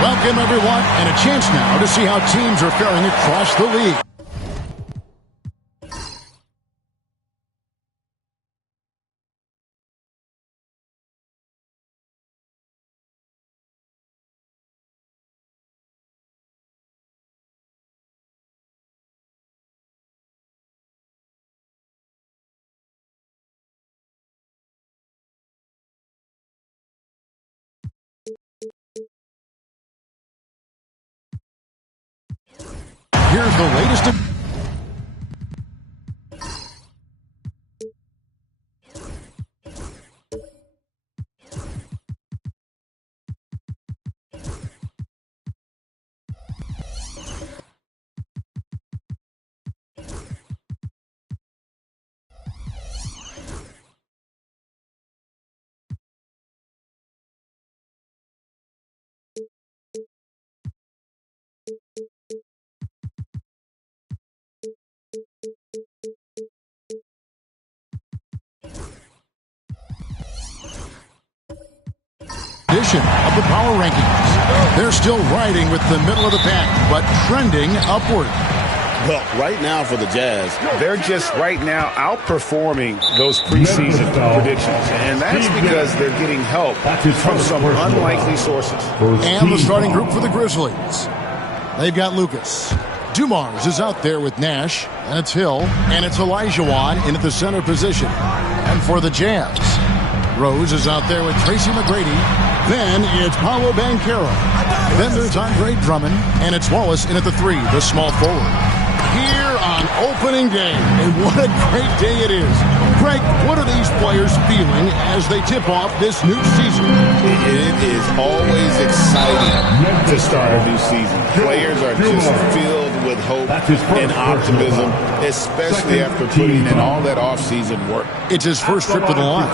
Welcome, everyone, and a chance now to see how teams are faring across the league. Here's the latest. Edition of the power rankings. They're still riding with the middle of the pack, but trending upward. Well, right now for the Jazz, they're just right now outperforming those preseason predictions. And that's because they're getting help from some unlikely sources. And the starting group for the Grizzlies. They've got Lucas. Dumars is out there with Nash, and it's Hill, and it's Olajuwon in at the center position. And for the Jazz, Rose is out there with Tracy McGrady. Then it's Paolo Banchero. Then there's Andre Drummond, and it's Wallace in at the 3, the small forward. Here on opening day, and what a great day it is. Greg, what are these players feeling as they tip off this new season? It is always exciting to start a new season. Players are just filled with hope and optimism, especially after putting in all that offseason work. It's his first trip to the line.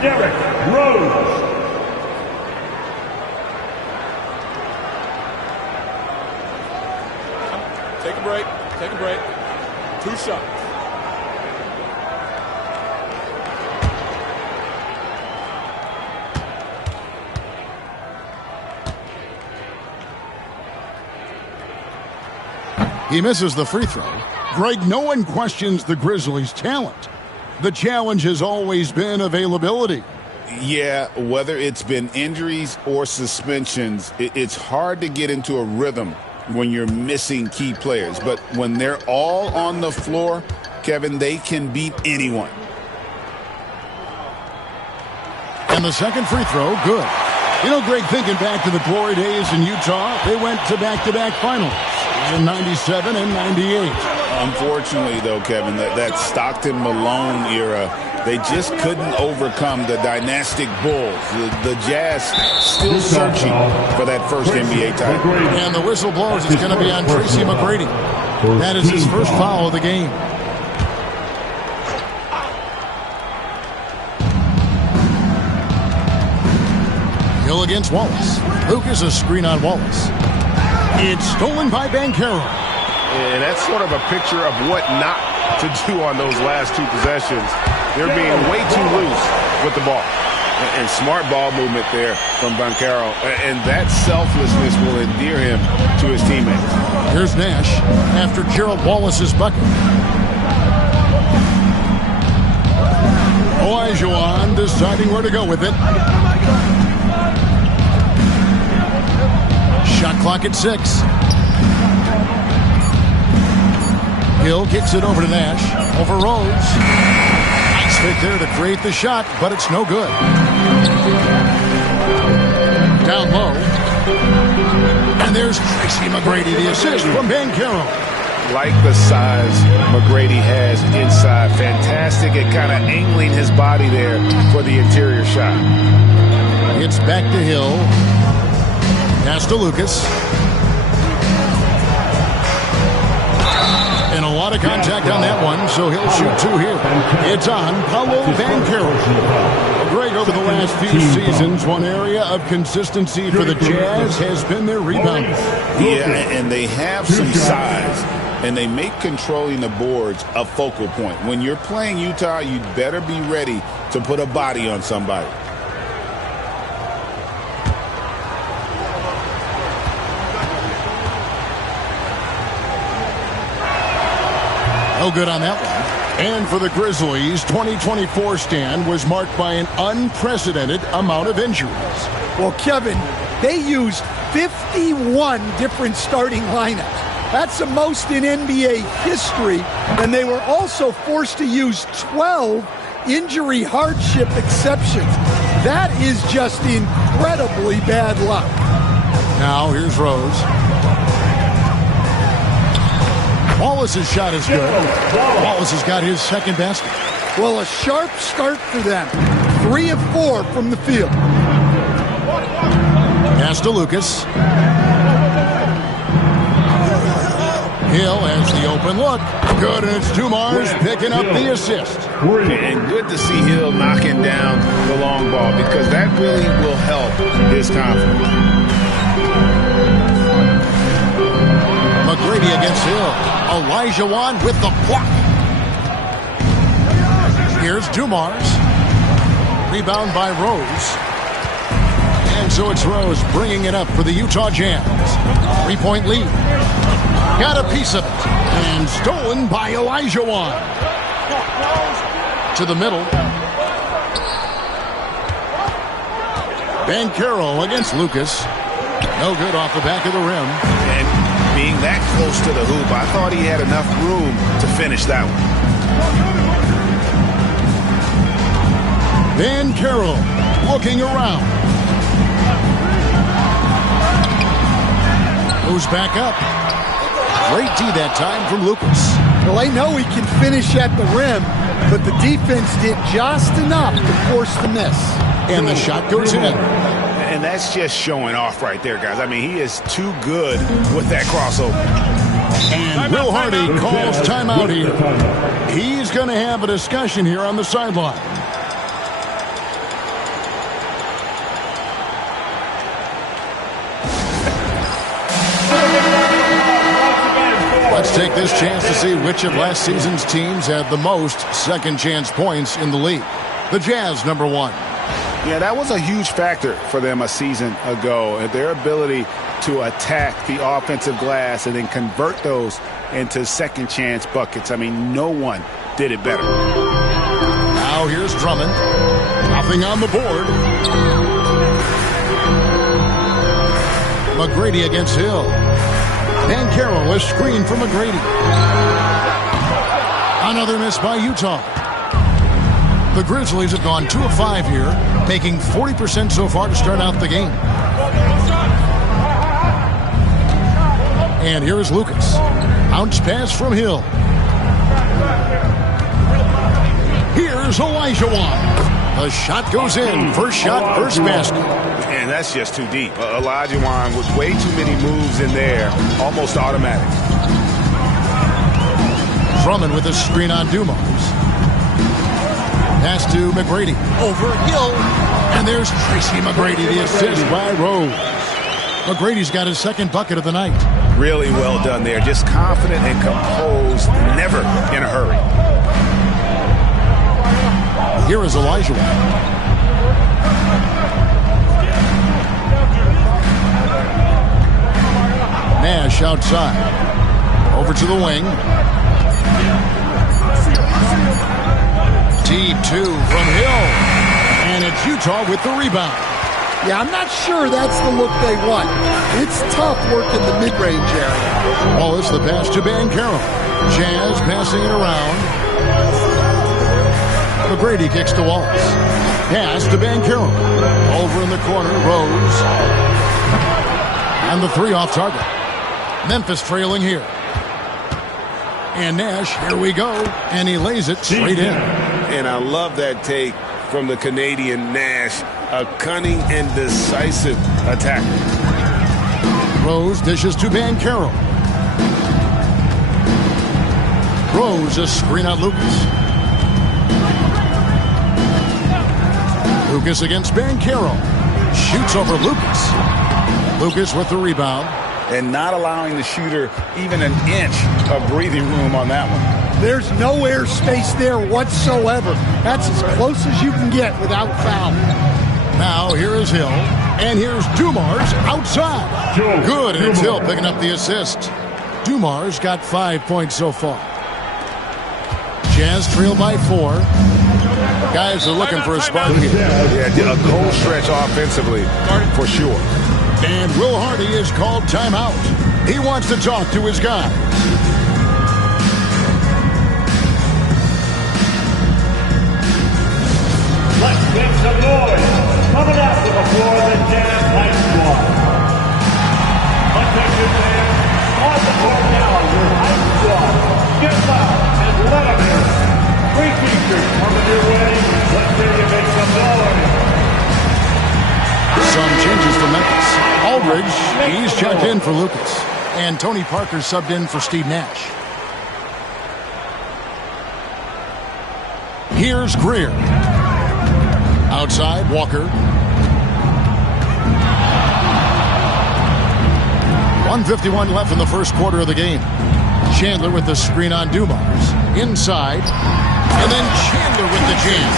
Derrick Rose. Take a break. Take a break. 2 shots. He misses the free throw. Greg, no one questions the Grizzlies' talent. The challenge has always been availability. Yeah, whether it's been injuries or suspensions, it's hard to get into a rhythm when you're missing key players. But when they're all on the floor, Kevin, they can beat anyone. And the second free throw, good. You know, Greg, thinking back to the glory days in Utah, they went to back-to-back finals in 97 and 98. Unfortunately, though, Kevin, that Stockton-Malone era, they just couldn't overcome the dynastic Bulls. The Jazz still searching for that first NBA title. And the whistle blows. It's going to be on Tracy McGrady. That is his first foul of the game. Hill against Wallace. Lucas a screen on Wallace. It's stolen by Banchero. And that's sort of a picture of what not to do on those last 2 possessions. They're being way too loose with the ball. And smart ball movement there from Banchero. And that selflessness will endear him to his teammates. Here's Nash after Gerald Wallace's bucket. Olajuwon deciding where to go with it. Shot clock at 6. Hill kicks it over to Nash. Over Rose. Nice fit there to create the shot, but it's no good. Down low. And there's Tracy McGrady, the assist from Banchero. Like the size McGrady has inside. Fantastic at kind of angling his body there for the interior shot. It's back to Hill. Pass to Lucas. lot of contact on that one, so he'll shoot two here. It's on Paolo Banchero. Greg, over the last few seasons, one area of consistency for the Jazz has been their rebound. Yeah, and they have some size, and they make controlling the boards a focal point. When you're playing Utah, you'd better be ready to put a body on somebody. No good on that one. And for the Grizzlies, 2024 stand was marked by an unprecedented amount of injuries. Well, Kevin, they used 51 different starting lineups. That's the most in NBA history. And they were also forced to use 12 injury hardship exceptions. That is just incredibly bad luck. Now, here's Rose. Wallace's shot is good. Wallace has got his second basket. Well, a sharp start for them. 3 of 4 from the field. Pass to Lucas. Hill has the open look. Good, and it's Dumars picking up the assist. And good to see Hill knocking down the long ball because that really will help his confidence. McGrady against Hill. Olajuwon with the block. Here's Dumars. Rebound by Rose. And so it's Rose bringing it up for the Utah Jazz. 3-point lead. Got a piece of it. And stolen by Olajuwon. To the middle. Banchero against Lucas. No good off the back of the rim. And being that close to the hoop, I thought he had enough room to finish that one. Banchero looking around. Moves back up. Great D that time from Lucas. Well, I know he can finish at the rim, but the defense did just enough to force the miss. And the shot goes in. And that's just showing off right there, guys. I mean, he is too good with that crossover. And Will Hardy calls timeout here. He's going to have a discussion here on the sideline. Let's take this chance to see which of last season's teams had the most second chance points in the league. The Jazz, number 1. Yeah, that was a huge factor for them a season ago. Their ability to attack the offensive glass and then convert those into second chance buckets. I mean, no one did it better. Now here's Drummond. Nothing on the board. McGrady against Hill. Banchero, a screen for McGrady. Another miss by Utah. The Grizzlies have gone 2 of 5 here, making 40% so far to start out the game. And here is Lucas. Bounce pass from Hill. Here's Olajuwon. The shot goes in. First shot, first basket. And that's just too deep. Olajuwon with way too many moves in there, almost automatic. Drummond with a screen on Dumars. Pass to McGrady. Over Hill. And there's Tracy McGrady, the assist by Rose. McGrady's got his second bucket of the night. Really well done there. Just confident and composed, never in a hurry. Here is Olajuwon. Nash outside. Over to the wing. T2 from Hill. And it's Utah with the rebound. Yeah, I'm not sure that's the look they want. It's tough working the mid-range area. Wallace the pass to Banchero. Jazz passing it around. McGrady kicks to Wallace. Pass to Banchero. Over in the corner, Rose. And the 3 off target. Memphis trailing here. And Nash, here we go. And he lays it straight in. And I love that take from the Canadian Nash. A cunning and decisive attacker. Rose dishes to Banchero. throws a screen on Lucas. Lucas against Bancaro. Shoots over Lucas. Lucas with the rebound. And not allowing the shooter even an inch of breathing room on that one. There's no air space there whatsoever. That's as close as you can get without foul. Now here is Hill. And here's Dumars outside. Good, and it's Hill picking up the assist. Dumars got 5 points so far. Jazz trail by 4. Guys are looking for a spark here. Yeah, a cold stretch offensively, for sure. And Will Hardy is called timeout. He wants to talk to his guys. Let's make some noise. Coming out to the floor, the Jazz High Squad. Attention fans, on the court now, your High Squad. Get loud and let them hear it. Free teachers coming your way. Let's hear you make some noise. Some changes for Memphis. Aldridge, he's checked in for Lucas. And Tony Parker subbed in for Steve Nash. Here's Greer. Outside, Walker. 1:51 left in the first quarter of the game. Chandler with the screen on Dumars. Inside. And then Chandler with the jam.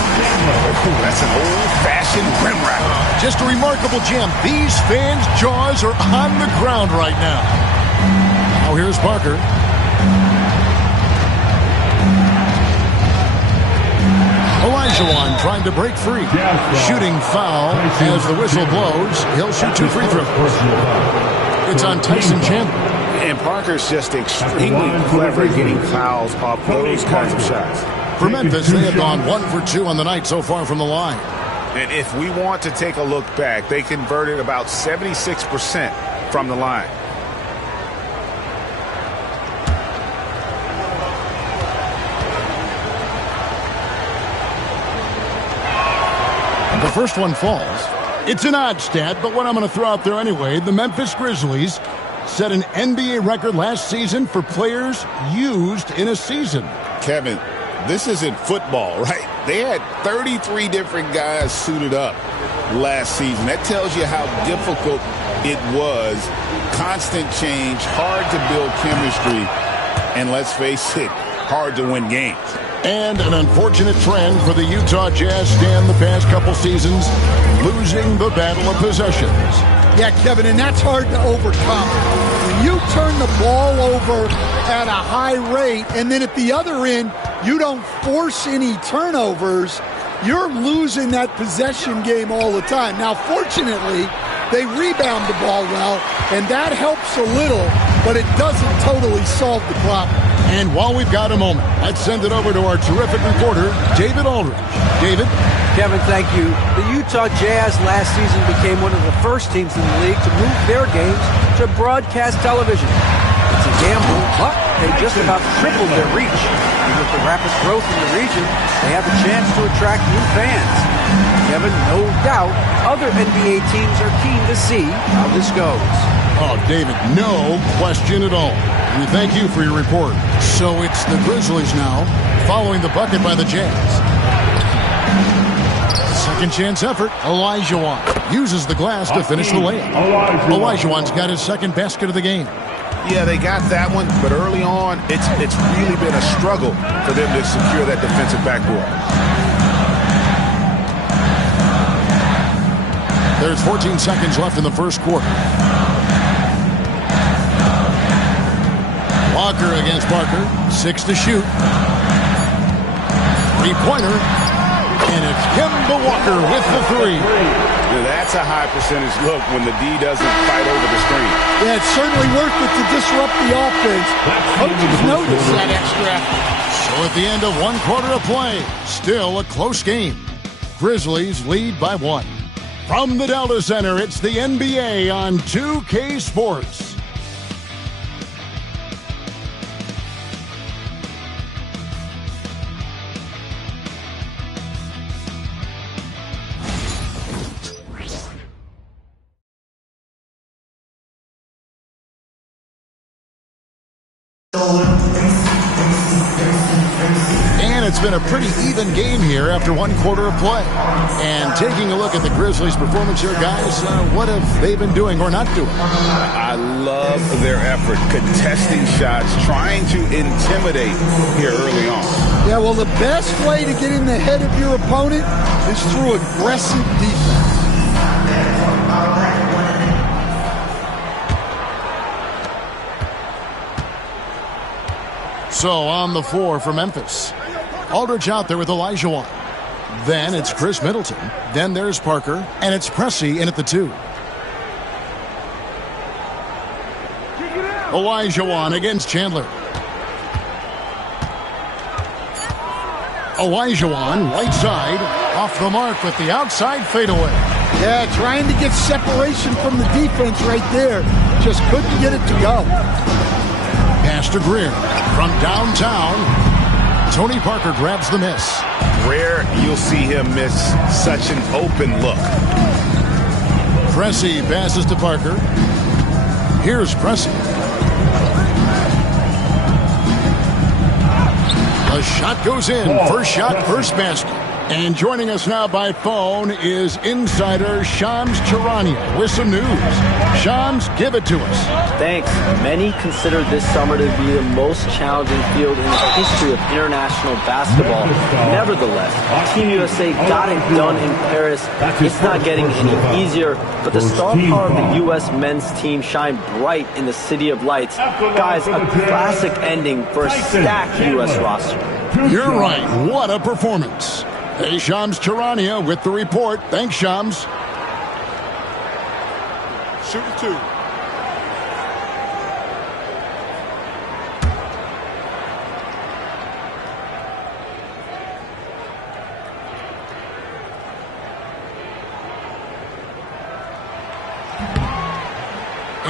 Ooh, that's an old-fashioned rim rack. Just a remarkable jam. These fans' jaws are on the ground right now. Now here's Parker. Olajuwon trying to break free. Shooting foul as the whistle blows. He'll shoot 2 free throws. It's on Tyson Chandler. And Parker's just extremely clever at getting fouls off those kinds of shots. For Memphis, they have gone 1 for 2 on the night so far from the line. And if we want to take a look back, they converted about 76% from the line. The first one falls. It's an odd stat, but what I'm going to throw out there anyway, the Memphis Grizzlies set an NBA record last season for players used in a season. Kevin, this isn't football, right? They had 33 different guys suited up last season. That tells you how difficult it was. Constant change, hard to build chemistry, and let's face it, hard to win games. And an unfortunate trend for the Utah Jazz stand the past couple seasons, losing the battle of possessions. Yeah, Kevin, and that's hard to overcome. When you turn the ball over at a high rate, and then at the other end, you don't force any turnovers, you're losing that possession game all the time. Now, fortunately, they rebound the ball well, and that helps a little, but it doesn't totally solve the problem. And while we've got a moment, let's send it over to our terrific reporter, David Aldridge. David? Kevin, thank you. The Utah Jazz last season became one of the first teams in the league to move their games to broadcast television. It's a gamble, but they just about tripled their reach. And with the rapid growth in the region, they have a chance to attract new fans. Kevin, no doubt, other NBA teams are keen to see how this goes. Oh, David, no question at all. We thank you for your report. So it's the Grizzlies now, following the bucket by the Jazz. Second chance effort, Olajuwon uses the glass to finish the layup. Olajuwon's got his second basket of the game. Yeah, they got that one, but early on, it's really been a struggle for them to secure that defensive backboard. There's 14 seconds left in the first quarter. Walker against Parker. 6 to shoot. 3-pointer. And it's Kemba Walker with the 3. Now that's a high percentage look when the D doesn't fight over the screen. Yeah, it's certainly worth it to disrupt the offense. Coaches notice that extra effort. So at the end of 1 quarter of play, still a close game. Grizzlies lead by 1. From the Delta Center, it's the NBA on 2K Sports. it's been a pretty even game here after one quarter of play. And taking a look at the Grizzlies' performance here, guys, what have they been doing or not doing? I love their effort, contesting shots, trying to intimidate here early on. Yeah, well, the best way to get in the head of your opponent is through aggressive defense. So on the floor for Memphis. Aldridge out there with Olajuwon. Then it's Chris Middleton. Then there's Parker. And it's Pressey in at the 2. Olajuwon against Chandler. Olajuwon, right side, off the mark with the outside fadeaway. Yeah, trying to get separation from the defense right there. Just couldn't get it to go. Pass to Greer. From downtown, Tony Parker grabs the miss. Rare you'll see him miss such an open look. Pressey passes to Parker. Here's Pressey. The shot goes in. First shot, first basket. And joining us now by phone is insider Shams Charania with some news. Shams, give it to us. Thanks. Many consider this summer to be the most challenging field in the history of international basketball. Nevertheless, Team USA got it done in Paris. It's not getting any easier, but the star power of the U.S. men's team shined bright in the City of Lights. Guys, a classic ending for a stacked U.S. roster. You're right. What a performance. Hey, Shams Charania with the report. Thanks, Shams. Shooting 2.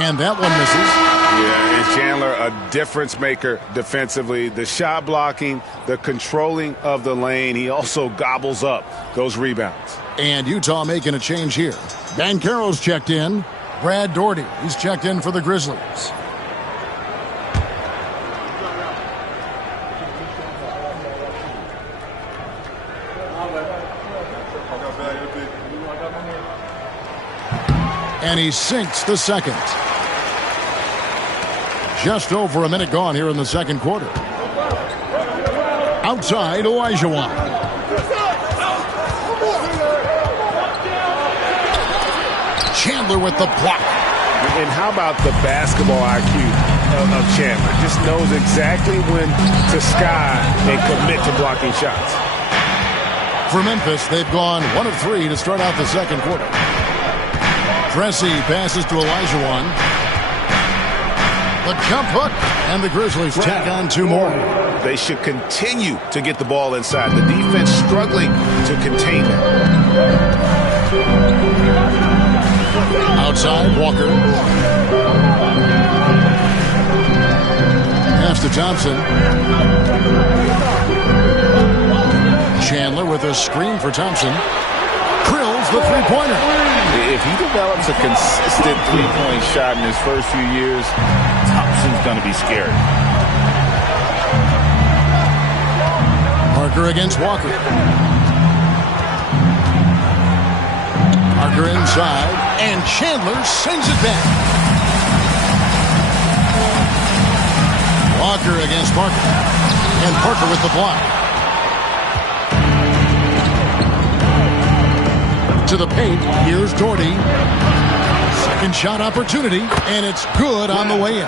And that one misses. Yeah, and Chandler, a difference maker defensively. The shot blocking, the controlling of the lane. He also gobbles up those rebounds. And Utah making a change here. Banchero's checked in. Brad Daugherty, he's checked in for the Grizzlies. And he sinks the second. Just over a minute gone here in the second quarter. Outside, Olajuwon. Chandler with the block. And how about the basketball IQ of Chandler? Just knows exactly when to sky and commit to blocking shots. For Memphis, they've gone 1 of 3 to start out the second quarter. Pressey passes to Olajuwon. The jump hook, and the Grizzlies tack on 2 more. They should continue to get the ball inside. The defense struggling to contain them. Outside, Walker. Pass to Thompson. Chandler with a screen for Thompson. Krills the three-pointer. If he develops a consistent three-point shot in his first few years, Thompson's going to be scary. Parker against Walker. Parker inside, and Chandler sends it back. Walker against Parker, and Parker with the block. To the paint, here's Daugherty. Second shot opportunity, and it's good on the way in.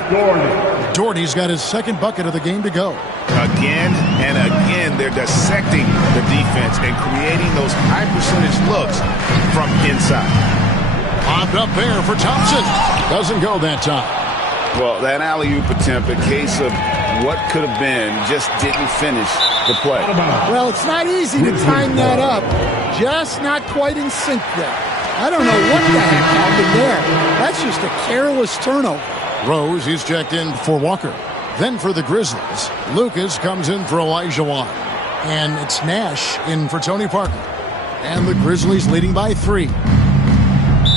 Daugherty's got his second bucket of the game to go. Again and again, they're dissecting the defense and creating those high percentage looks from inside. Popped up there for Thompson. Doesn't go that time. Well, that alley-oop attempt, a case of what could have been, just didn't finish the play. Well, it's not easy to time that up. Just not quite in sync there. I don't know what the heck happened there. That's just a careless turnover. Rose, he's checked in for Walker. Then for the Grizzlies, Lucas comes in for Olajuwon. And it's Nash in for Tony Parker. And the Grizzlies leading by 3.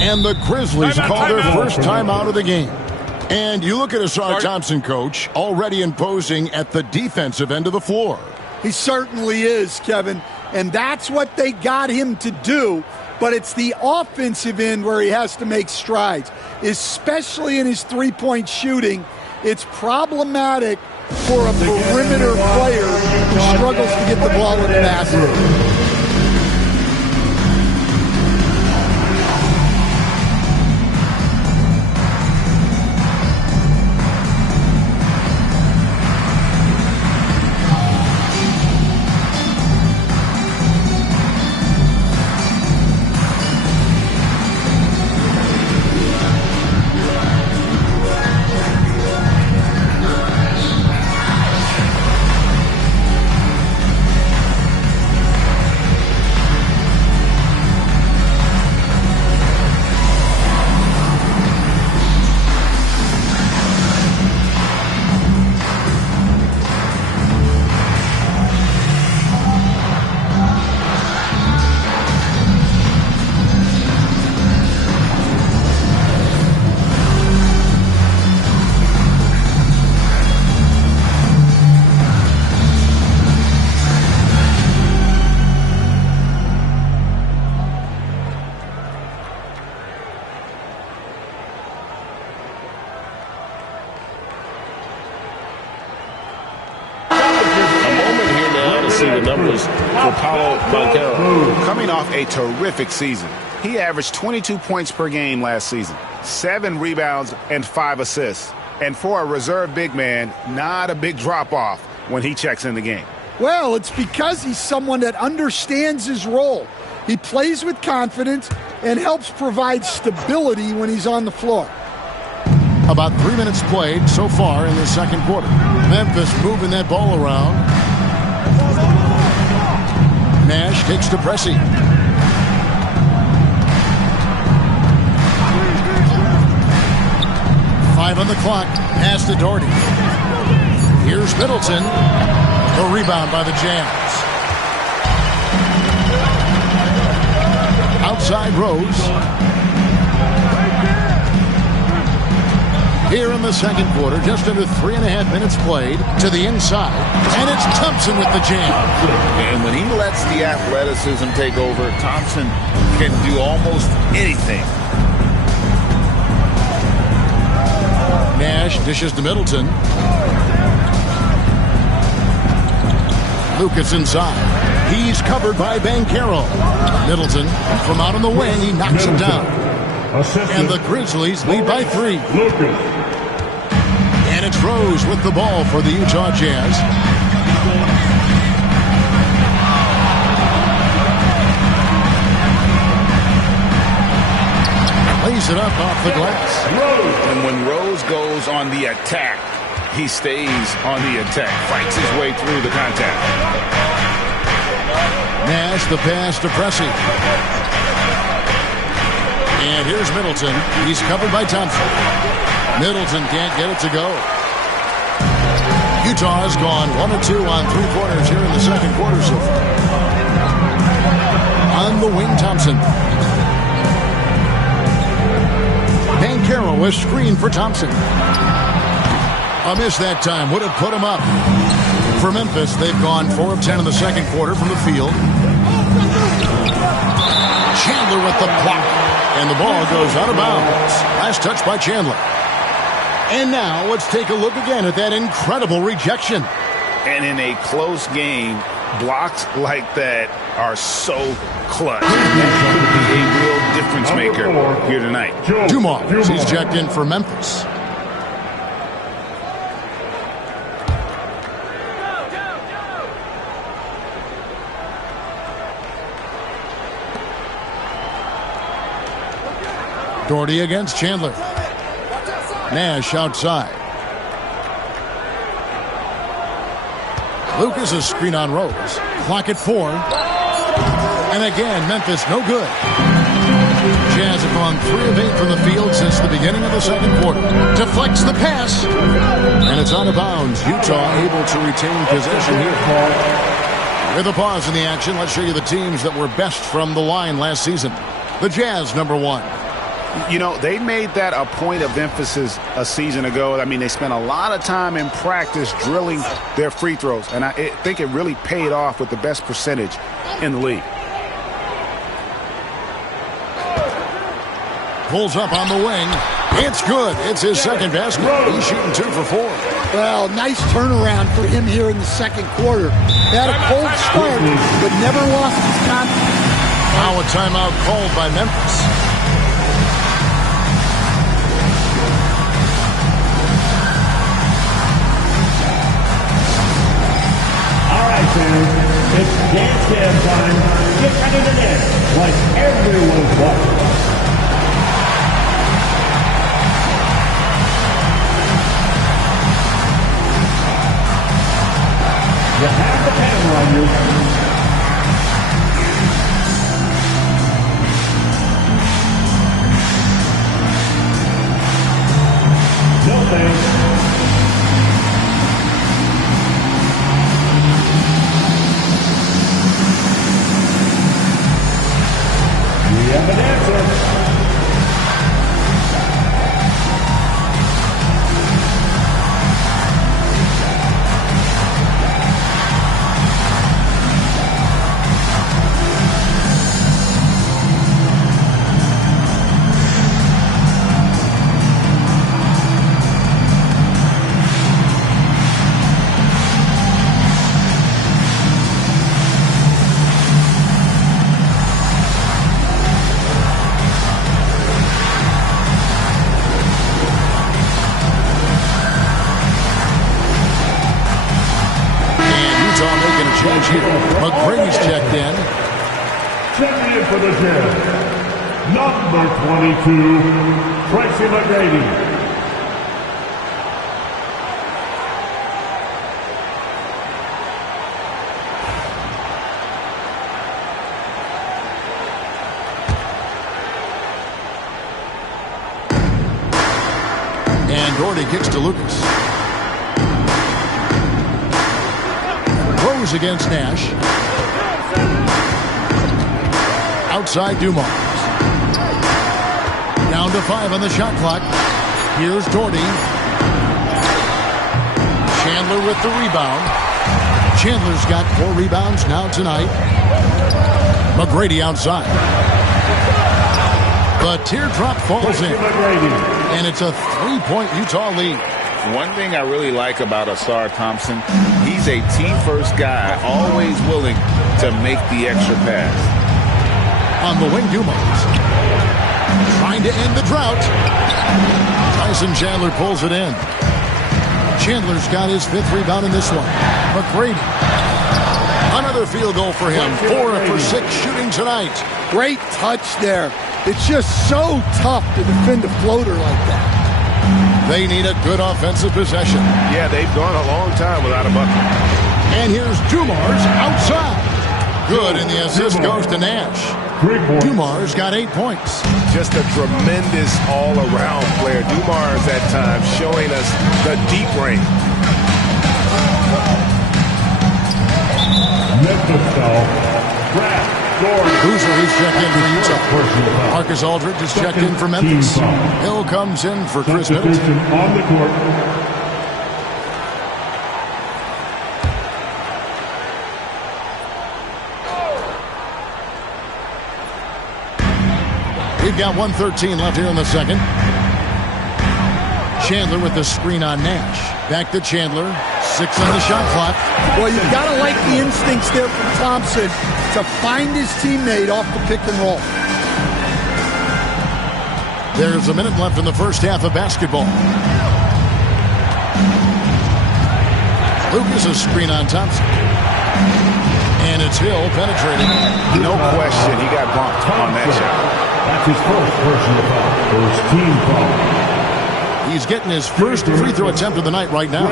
And the Grizzlies call their first timeout of the game. And you look at Asar Thompson, coach, already imposing at the defensive end of the floor. He certainly is, Kevin. And that's what they got him to do. But it's the offensive end where he has to make strides, especially in his three-point shooting. It's problematic for a perimeter player who struggles to get the ball in the basket. The numbers for Paulo Banchero. Coming off a terrific season, he averaged 22 points per game last season, 7 rebounds and 5 assists. And for a reserve big man, not a big drop-off when he checks in the game. Well, it's because he's someone that understands his role. He plays with confidence and helps provide stability when he's on the floor. About 3 minutes played so far in the second quarter. Memphis moving that ball around. Nash takes to Pressey. Five on the clock. Pass to Doherty. Here's Middleton. The rebound by the Jazz. Outside Rose. Here in the second quarter, just under 3.5 minutes played, to the inside, and it's Thompson with the jam. And when he lets the athleticism take over, Thompson can do almost anything. Nash dishes to Middleton. Lucas inside. He's covered by Banchero. Middleton from out on the wing, he knocks him down. And the Grizzlies lead by 3. And it's Rose with the ball for the Utah Jazz. Lays it up off the glass. And when Rose goes on the attack, he stays on the attack, fights his way through the contact. Nash the pass to Pressey. And here's Middleton. He's covered by Thompson. Middleton can't get it to go. Utah has gone 1 of 2 on 3 quarters here in the second quarter so far. On the wing, Thompson. Banchero was screened for Thompson. A miss that time would have put him up. For Memphis, they've gone 4 of 10 in the second quarter from the field. Chandler with the block. And the ball goes out of bounds. Last touch by Chandler. And now let's take a look again at that incredible rejection. And in a close game, blocks like that are so clutch. That could be a real difference maker here tonight. Dumars, he's checked in for Memphis. Doherty against Chandler. Nash outside. Lucas' screen on Rose. Clock at 4. And again, Memphis no good. Jazz have gone 3 of 8 from the field since the beginning of the second quarter. Deflects the pass. And it's out of bounds. Utah able to retain possession here. With a pause in the action, let's show you the teams that were best from the line last season. The Jazz, number 1. You know, they made that a point of emphasis a season ago. I mean, they spent a lot of time in practice drilling their free throws, and I think it really paid off with the best percentage in the league. Pulls up on the wing. It's good. It's his second basket. He's shooting 2 for 4. Well, nice turnaround for him here in the second quarter. Had a cold start, but never lost his confidence. Now a timeout called by Memphis. All right, fans, it's dance jam time. Get ready to dance like everyone's watching. You have the camera on you. No thanks. We have an answer. McGrady's checked in. Checking in for the Jazz, number 22, Tracy McGrady. And Gordy kicks to Lucas. Rose against Nash. Outside Dumars. Down to 5 on the shot clock. Here's Doherty. Chandler with the rebound. Chandler's got 4 rebounds now tonight. McGrady outside. The teardrop falls in. And it's a 3-point Utah lead. One thing I really like about Asar Thompson, he's a team-first guy, always willing to make the extra pass. On the wing, Dumars. Trying to end the drought. Tyson Chandler pulls it in. Chandler's got his 5th rebound in this one. McGrady. Another field goal for him. 4 for 6 shooting tonight. Great touch there. It's just so tough to defend a floater like that. They need a good offensive possession. Yeah, they've gone a long time without a bucket. And here's Dumars outside. Good, and the assist goes to Nash. Dumars got 8 points. Just a tremendous all-around player. Dumars at times showing us the deep range. Memphis foul. Boozer, he's checked in for Utah. Marcus Aldridge is checked in for Memphis. Hill comes in for Chris Middleton. On the court. We've got 1:13 left here in the second. Chandler with the screen on Nash. Back to Chandler. 6 on the shot clock. Well, you've got to like the instincts there from Thompson to find his teammate off the pick and roll. There's a minute left in the first half of basketball. Lucas' screen on Thompson. And it's Hill penetrating. No question, he got bumped on that shot. That's his first personal foul. First team foul. He's getting his first free throw attempt of the night right now.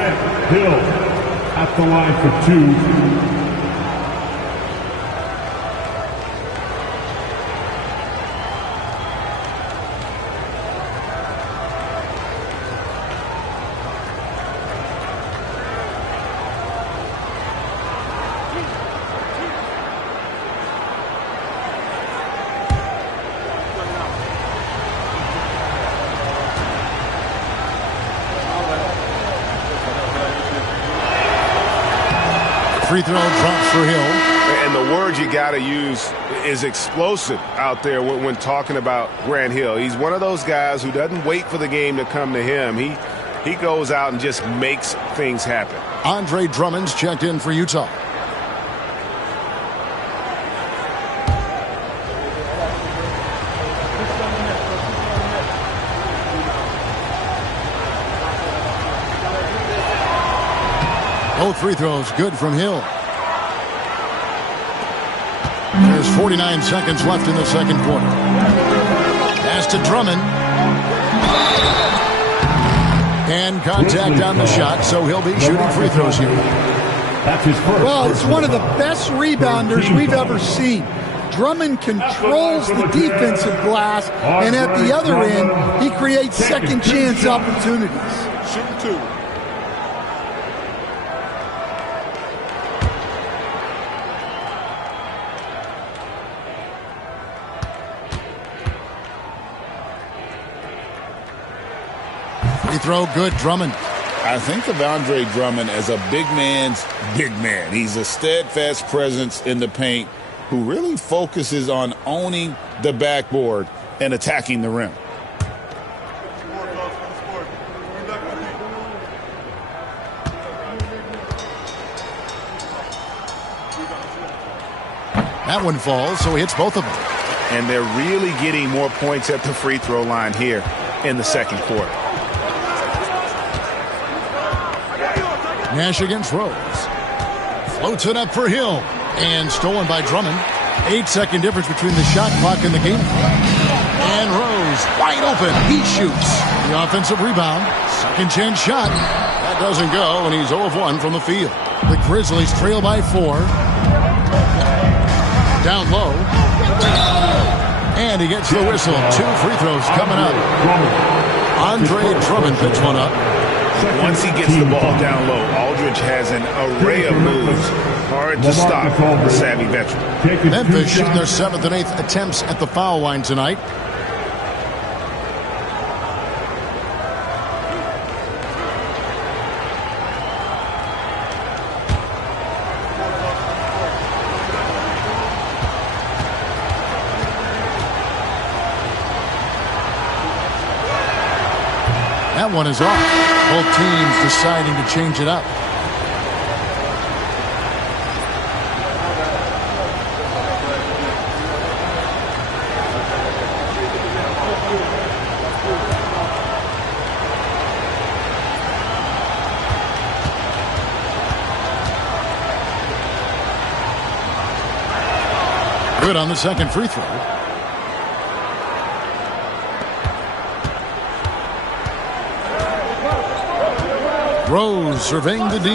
Hill at the line for 2. free throw drops for Hill. And the word you got to use is explosive out there when talking about Grant Hill. He's one of those guys who doesn't wait for the game to come to him. He goes out and just makes things happen. Andre Drummond's checked in for Utah. Both free throws good from Hill. There's 49 seconds left in the second quarter. Pass to Drummond. And contact on the shot, so he'll be shooting free throws here. Well, it's one of the best rebounders we've ever seen. Drummond controls the defensive glass, and at the other end, he creates second chance opportunities. Shooting two. Free throw good, Drummond. I think of Andre Drummond as a big man's big man. He's a steadfast presence in the paint who really focuses on owning the backboard and attacking the rim. That one falls, so he hits both of them. And they're really getting more points at the free throw line here in the second quarter. Nash against Rose. Floats it up for Hill. And stolen by Drummond. 8-second difference between the shot clock and the game clock. And Rose wide open. He shoots. The offensive rebound. Second chance shot. That doesn't go, and he's 0 of 1 from the field. The Grizzlies trail by 4. Down low. And he gets the whistle. 2 free throws coming up. Andre Drummond picks one up. Once he gets the ball down low, Aldridge has an array of moves. Hard to stop the savvy veteran. Memphis shooting their 7th and 8th attempts at the foul line tonight. That one is off. Both teams deciding to change it up. Good on the second free throw. Rose surveying the D.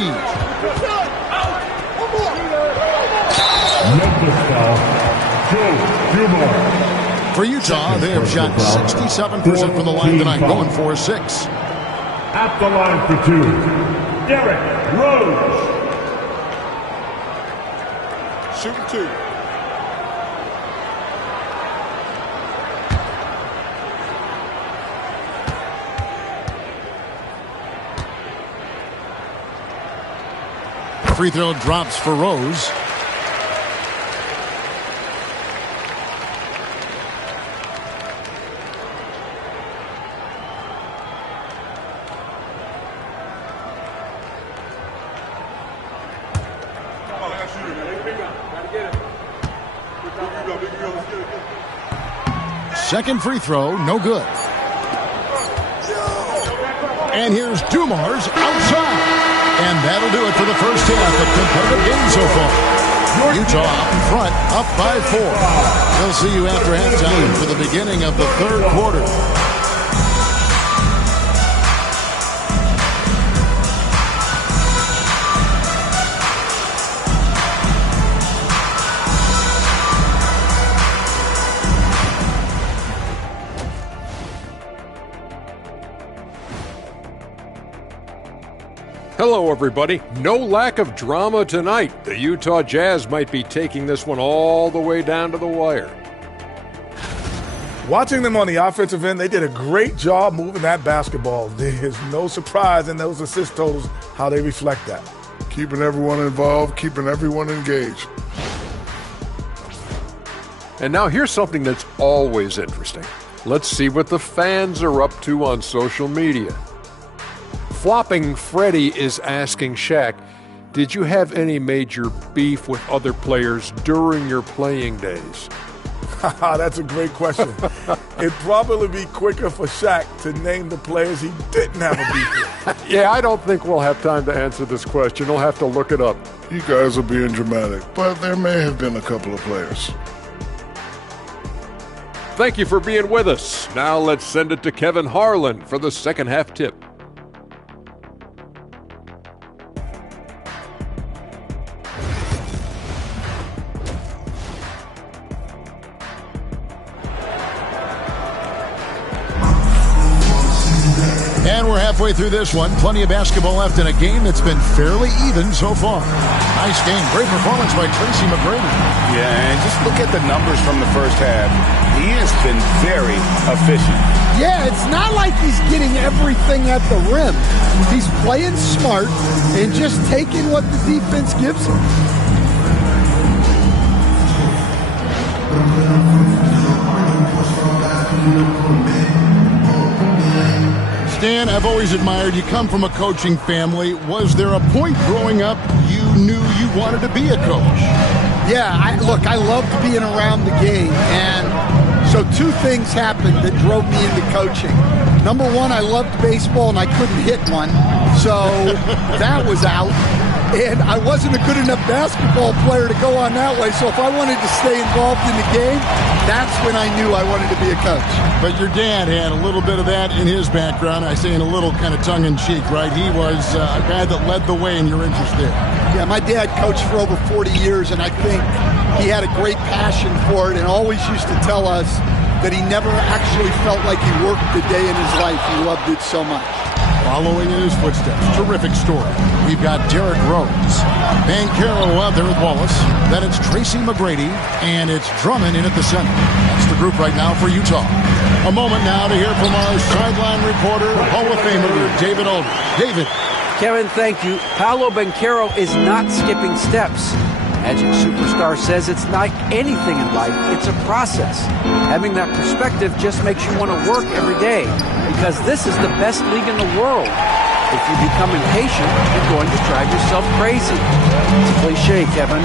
For Utah, they have shot 67% from the line tonight, going 4-6. At the line for 2, Derrick Rose. Shooting 2. Free throw drops for Rose. Second free throw, no good. And here's Dumars outside. And that'll do it for the first half of competitive game so far. Utah out in front, up by 4. We'll see you after halftime for the beginning of the third quarter. Hello, everybody. No lack of drama tonight. The Utah Jazz might be taking this one all the way down to the wire. Watching them on the offensive end, they did a great job moving that basketball. There's no surprise in those assist totals how they reflect that. Keeping everyone involved, keeping everyone engaged. And now here's something that's always interesting. Let's see what the fans are up to on social media. Flopping Freddy is asking Shaq, did you have any major beef with other players during your playing days? That's a great question. It'd probably be quicker for Shaq to name the players he didn't have a beef with. Yeah, I don't think we'll have time to answer this question. We'll have to look it up. You guys are being dramatic, but there may have been a couple of players. Thank you for being with us. Now let's send it to Kevin Harlan for the second half tip. And we're halfway through this one. Plenty of basketball left in a game that's been fairly even so far. Nice game. Great performance by Tracy McGrady. Yeah, and just look at the numbers from the first half. He has been very efficient. Yeah, it's not like he's getting everything at the rim. He's playing smart and just taking what the defense gives him. Stan, I've always admired you. Come from a coaching family. Was there a point growing up you knew you wanted to be a coach? Yeah, I loved being around the game, and so two things happened that drove me into coaching. Number one, I loved baseball, and I couldn't hit one, so that was out. And I wasn't a good enough basketball player to go on that way, so if I wanted to stay involved in the game, that's when I knew I wanted to be a coach. But your dad had a little bit of that in his background. I say in a little kind of tongue-in-cheek, right? He was a guy that led the way in your interest there. Yeah, my dad coached for over 40 years, and I think he had a great passion for it and always used to tell us that he never actually felt like he worked a day in his life. He loved it so much. Following in his footsteps, terrific story. We've got Derrick Rose, Banchero out there with Wallace. Then it's Tracy McGrady, and it's Drummond in at the center. That's the group right now for Utah. A moment now to hear from our sideline reporter, Hall of Famer David Aldridge. David. Kevin, thank you. Paolo Banchero is not skipping steps. Magic Superstar says it's like anything in life, it's a process. Having that perspective just makes you want to work every day because this is the best league in the world. If you become impatient, you're going to drive yourself crazy. It's a cliche, Kevin.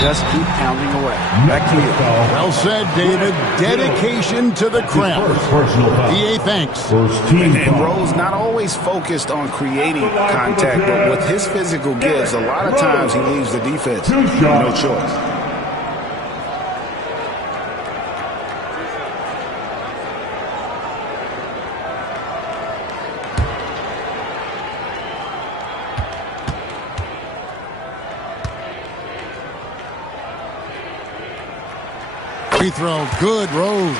Just keep pounding away. Back to you. Well said, David. Dedication to the craft. EA, thanks. And Rose not always focused on creating contact, but with his physical gifts, a lot of times he leaves the defense no choice. Free throw, good, Rose.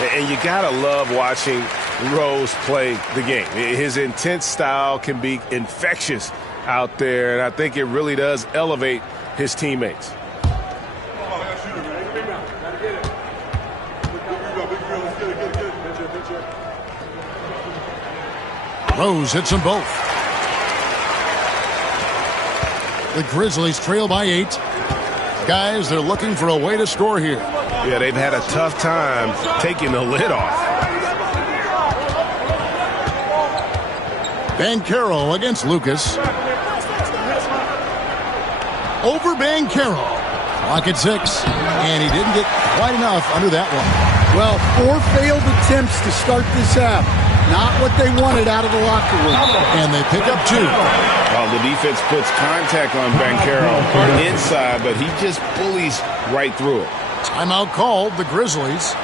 And you got to love watching Rose play the game. His intense style can be infectious out there, and I think it really does elevate his teammates. Rose hits them both. The Grizzlies trail by 8. Guys, they're looking for a way to score here. Yeah, they've had a tough time taking the lid off. Banchero against Lucas. Over Banchero. Clock at 6. And he didn't get quite enough under that one. Well, 4 failed attempts to start this half. Not what they wanted out of the locker room. And they pick up 2. Well, the defense puts contact on Banchero inside, but he just bullies right through it. Timeout called, the Grizzlies.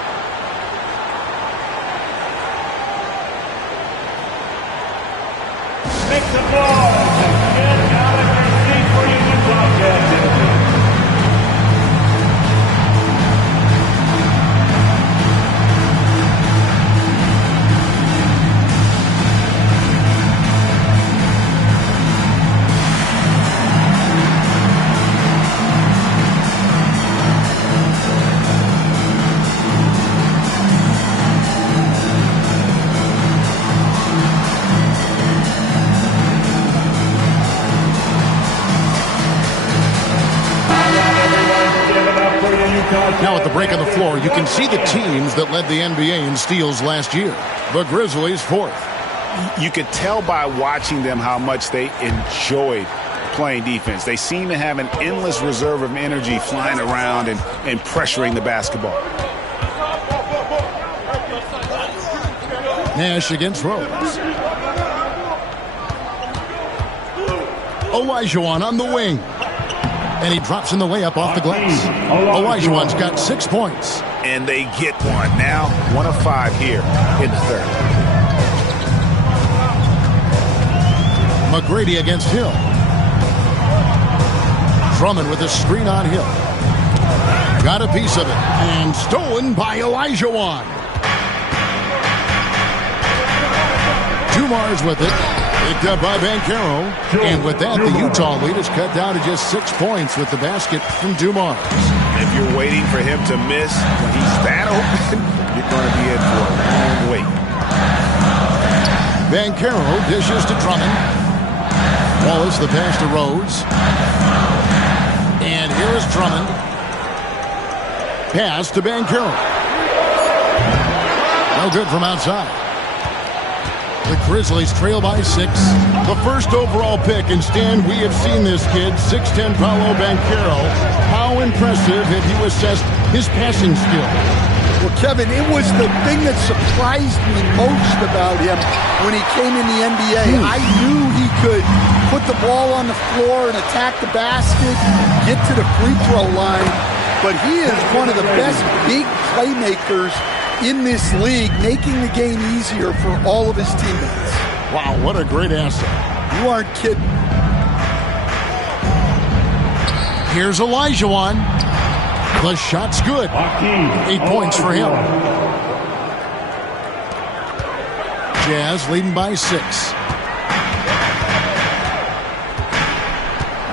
Make some noise and get out of your seat for you to broadcast it. Now at the break on the floor, you can see the teams that led the NBA in steals last year. The Grizzlies 4th. You could tell by watching them how much they enjoyed playing defense. They seem to have an endless reserve of energy flying around and pressuring the basketball. Nash against Rose. Olajuwon on the wing. And he drops in the layup off the glass. Olajuwon's got 6 points. And they get one. Now 1 of 5 here in the third. McGrady against Hill. Drummond with a screen on Hill. Got a piece of it. And stolen by Olajuwon. Dumars with it. Picked up by Banchero. And with that, the Utah lead is cut down to just 6 points with the basket from Dumars. If you're waiting for him to miss when he's that open, you're going to be in for a long wait. Banchero dishes to Drummond. Wallace the pass to Rhodes. And here is Drummond. Pass to Banchero. No good from outside. The Grizzlies trail by 6. The first overall pick, and Stan, we have seen this kid, 6'10" Paolo Banchero. How impressive have you assessed his passing skill? Well, Kevin, it was the thing that surprised me most about him when he came in the NBA. I knew he could put the ball on the floor and attack the basket, get to the free throw line, but he is one of the best big playmakers in this league, making the game easier for all of his teammates. Wow, what a great asset. You aren't kidding. Here's Olajuwon. The shot's good. 8 points for him. Jazz leading by 6.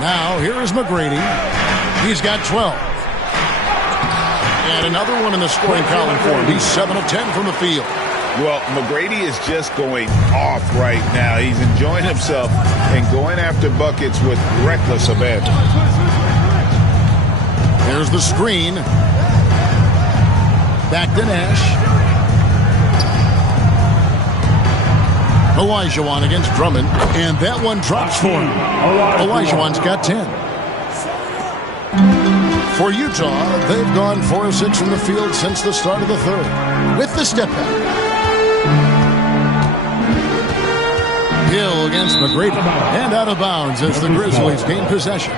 Now, here is McGrady. He's got 12. And another one in the scoring column for him. He's 7 of 10 from the field. Well, McGrady is just going off right now. He's enjoying himself and going after buckets with reckless abandon. There's the screen. Back to Nash. Olajuwon against Drummond. And that one drops for him. Olajuwon's got 10. For Utah, they've gone 4 of 6 from the field since the start of the third. With the step back. Hill against McGrady. And out of bounds as the Grizzlies gain possession.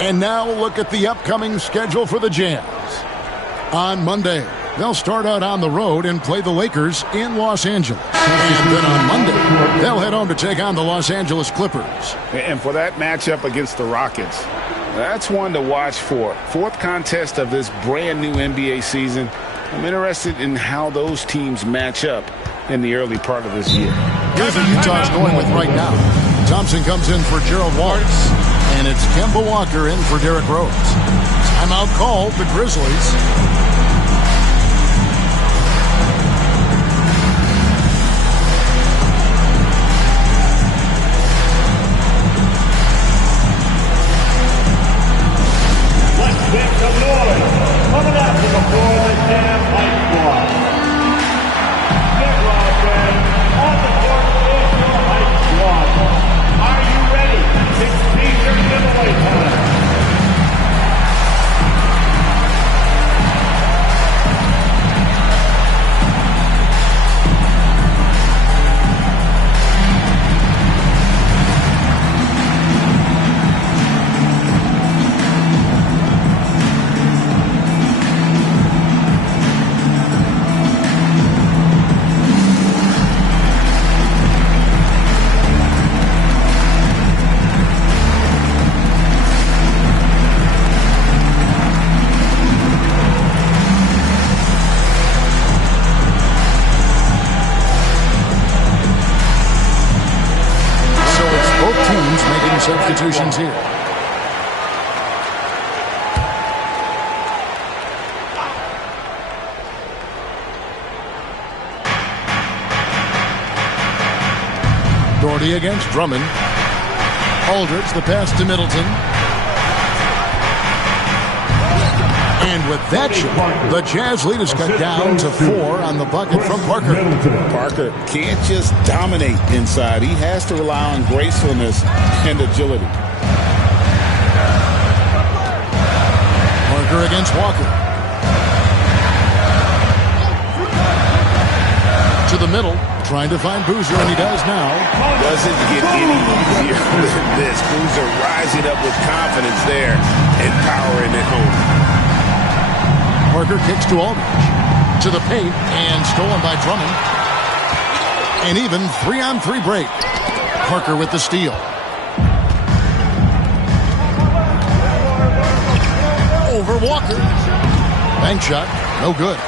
And now look at the upcoming schedule for the Jazz. On Monday, they'll start out on the road and play the Lakers in Los Angeles. And then on Monday, they'll head home to take on the Los Angeles Clippers. And for that matchup against the Rockets, that's one to watch for. 4th contest of this brand new NBA season. I'm interested in how those teams match up in the early part of this year. Here's what Utah's going with right now. Thompson comes in for Gerald Wallace. And it's Kemba Walker in for Derrick Rose. Timeout called the Grizzlies. Let's make some noise. Coming out to the floor, the Jam High Squad. Get right, fans. On the court is your High Squad. Are you ready? It's T-shirt giveaway time. Substitutions here. Doherty against Drummond. Aldridge, the pass to Middleton. And with that shot, the Jazz lead is cut down to 4 on the bucket from Parker. Parker can't just dominate inside. He has to rely on gracefulness and agility. Parker against Walker. To the middle, trying to find Boozer, and he does now. Doesn't get any easier than this. Boozer rising up with confidence there and powering it home. Parker kicks to Aldridge. To the paint, and stolen by Drummond. An even 3-on-3 break. Parker with the steal. Over Walker. Bank shot, no good.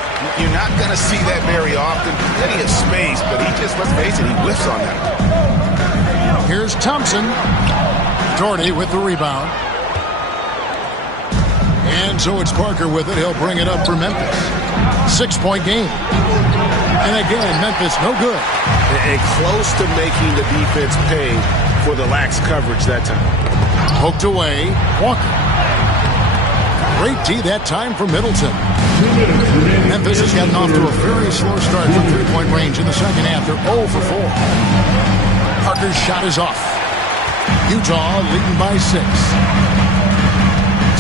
You're not going to see that very often. Plenty of space, but he just, let's face it, he whiffs on that. Here's Thompson. Doherty with the rebound. And so it's Parker with it. He'll bring it up for Memphis. 6-point game. And again, Memphis no good. And close to making the defense pay for the lax coverage that time. Poked away. Walker. Great D that time from Middleton. Memphis has gotten off to a very slow start from three-point range in the second half. They're 0 for 4. Parker's shot is off. Utah leading by 6.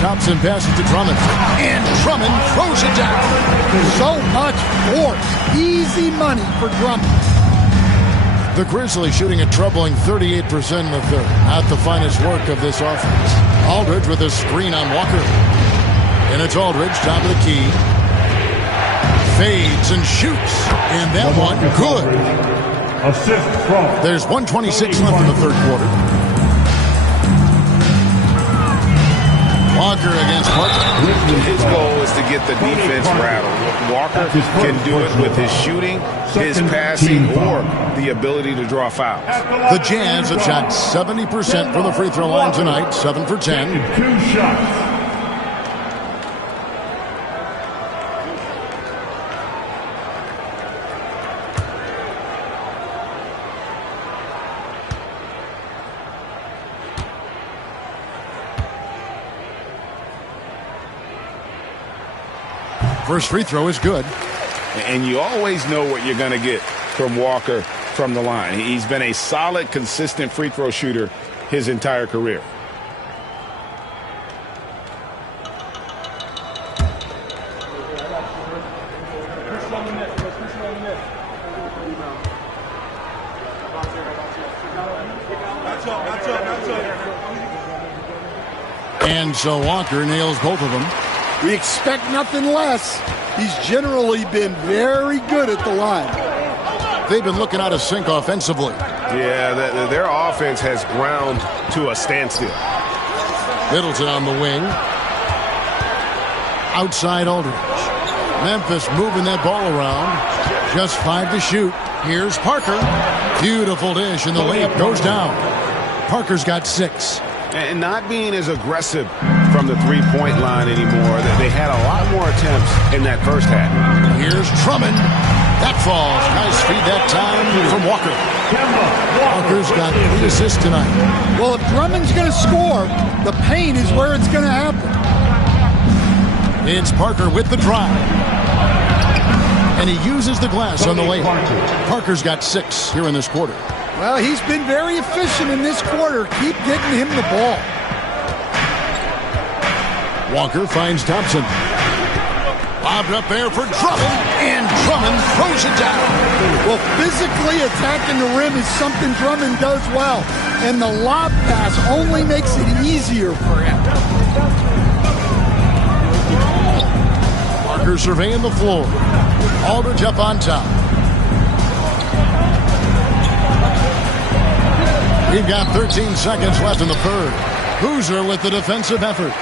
Thompson passes to Drummond. And Drummond throws it down. So much force. Easy money for Drummond. The Grizzlies shooting a troubling 38% in the third. Not the finest work of this offense. Aldridge with a screen on Walker. And it's Aldridge, top of the key. Fades and shoots. And that one, good. There's 1:26 left in the third quarter. Walker against Parker. His goal is to get the defense rattled. Walker can do it with his shooting, his passing, or the ability to draw fouls. The Jazz have shot 70% from the free throw line tonight, 7 for 10. 2 shots. First free throw is good. And you always know what you're going to get from Walker from the line. He's been a solid, consistent free throw shooter his entire career. And so Walker nails both of them. We expect nothing less. He's generally been very good at the line. They've been looking out of sync offensively. Yeah, their offense has ground to a standstill. Middleton on the wing. Outside Aldridge. Memphis moving that ball around. Just 5 to shoot. Here's Parker. Beautiful dish, and the layup goes down. Parker's got 6. And not being as aggressive from the three-point line anymore. They had a lot more attempts in that first half. Here's Drummond. That falls. Nice feed that time from Walker. Walker's got 3 assists tonight. Well, if Drummond's going to score, the paint is where it's going to happen. It's Parker with the drive. And he uses the glass on the layup. Parker's got 6 here in this quarter. Well, he's been very efficient in this quarter. Keep getting him the ball. Walker finds Thompson. Bobbed up there for Drummond, and Drummond throws it down. Well, physically attacking the rim is something Drummond does well, and the lob pass only makes it easier for him. Parker surveying the floor. Aldridge up on top. We've got 13 seconds left in the third. Boozer with the defensive effort.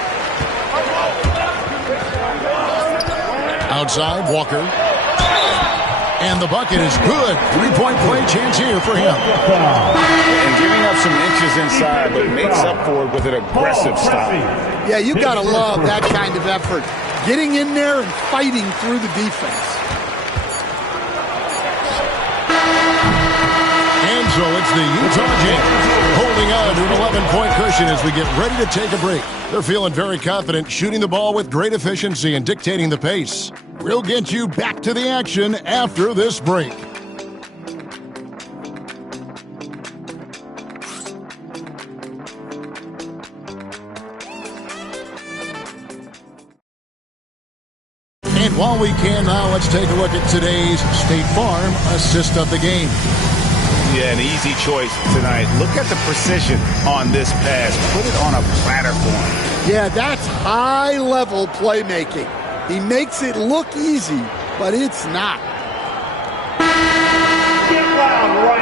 Outside, Walker. And the bucket is good. 3-point play chance here for him. And giving up some inches inside, but makes up for it with an aggressive style. Yeah, you got to love that kind of effort. Getting in there and fighting through the defense. So it's the Utah Jazz holding on to an 2-point cushion as we get ready to take a break. They're feeling very confident, shooting the ball with great efficiency and dictating the pace. We'll get you back to the action after this break. And while we can now, let's take a look at today's State Farm assist of the game. Yeah, an easy choice tonight. Look at the precision on this pass. Put it on a platter for him. Yeah, that's high-level playmaking. He makes it look easy, but it's not.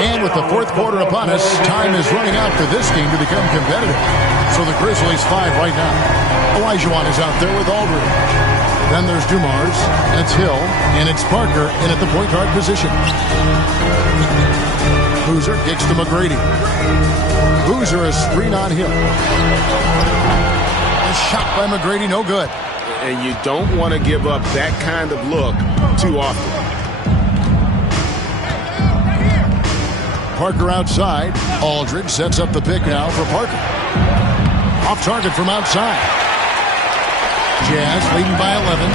And with the fourth quarter upon us, time is running out for this game to become competitive. So the Grizzlies 5 right now. Olajuwon is out there with Aldridge. Then there's Dumars, and it's Hill, and it's Parker in at the point guard position. Boozer kicks to McGrady. Boozer a screen on Hill. A shot by McGrady, no good. And you don't want to give up that kind of look too often. Parker outside. Aldridge sets up the pick now for Parker. Off target from outside. Jazz leading by 11.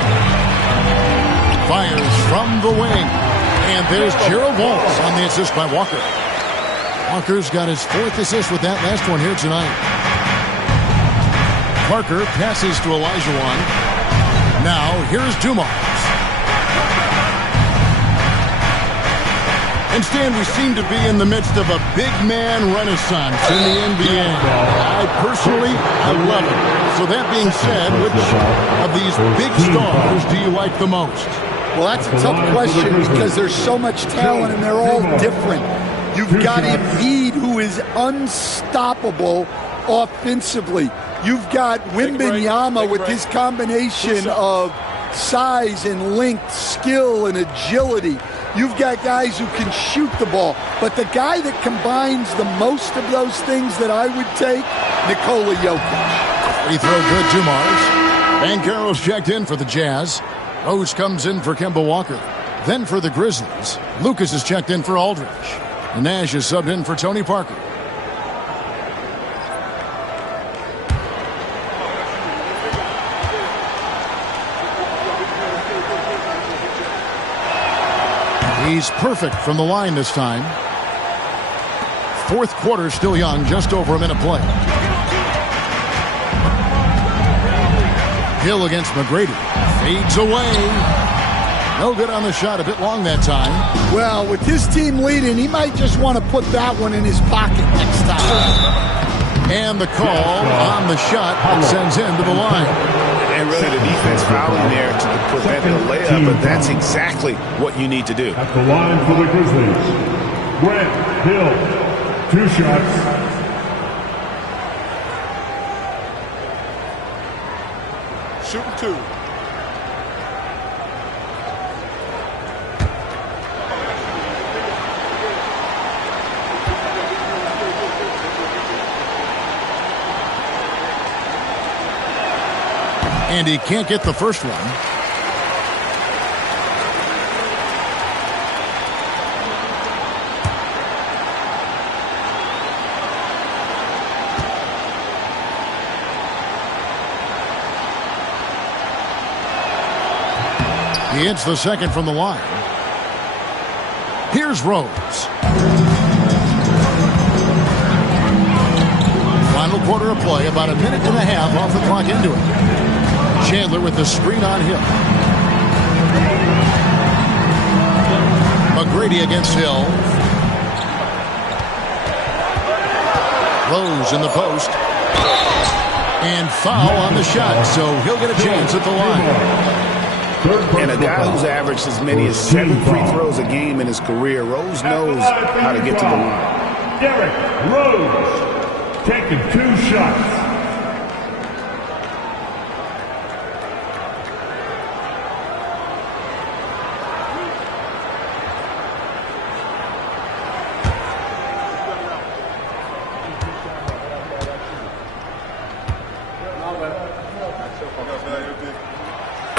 Fires from the wing. And there's Gerald Wallace on the assist by Walker. Walker's got his 4th assist with that last one here tonight. Parker passes to Olajuwon. Now here's Dumars. And Stan, we seem to be in the midst of a big man renaissance in the NBA. I love it. So that being said, which of these big stars do you like the most? Well, that's a tough question because there's so much talent and they're all different. You've got Embiid, who is unstoppable offensively. You've got Wembanyama with his combination of size and length, skill and agility. You've got guys who can shoot the ball. But the guy that combines the most of those things that I would take, Nikola Jokic. Free throw good, Dumars. Banchero's checked in for the Jazz. Rose comes in for Kemba Walker. Then for the Grizzlies, Lucas is checked in for Aldridge. And Nash is subbed in for Tony Parker. He's perfect from the line this time. Fourth quarter still young, just over a minute play. Hill against McGrady. Fades away. No good on the shot. A bit long that time. Well, with his team leading, he might just want to put that one in his pocket next time. And the call on the shot that sends him to the line. And really the defense fouling there to prevent the layup, but that's exactly what you need to do. At the line for the Grizzlies, Grant Hill, 2 shots. Shooting 2. And he can't get the first one. He hits the second from the line. Here's Rose. Final quarter of play, about a minute and a half off the clock into it. Chandler with the screen on Hill. McGrady against Hill. Rose in the post. And foul on the shot, so he'll get a chance at the line. And a guy who's averaged as many as 7 free throws a game in his career, Rose knows how to get to the line. Derrick Rose taking 2 shots.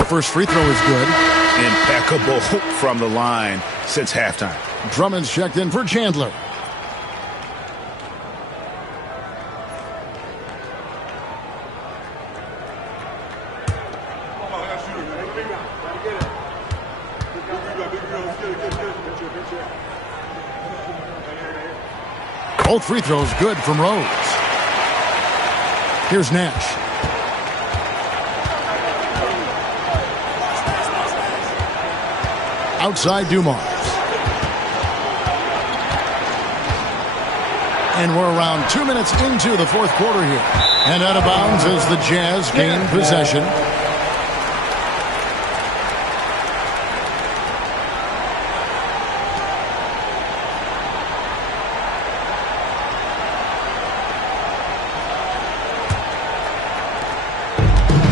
First free throw is good. Impeccable from the line since halftime. Drummond's checked in for Chandler. Both free throws good from Rose. Here's Nash. Outside Dumars. And we're around 2 minutes into the fourth quarter here. And out of bounds as the Jazz gain possession.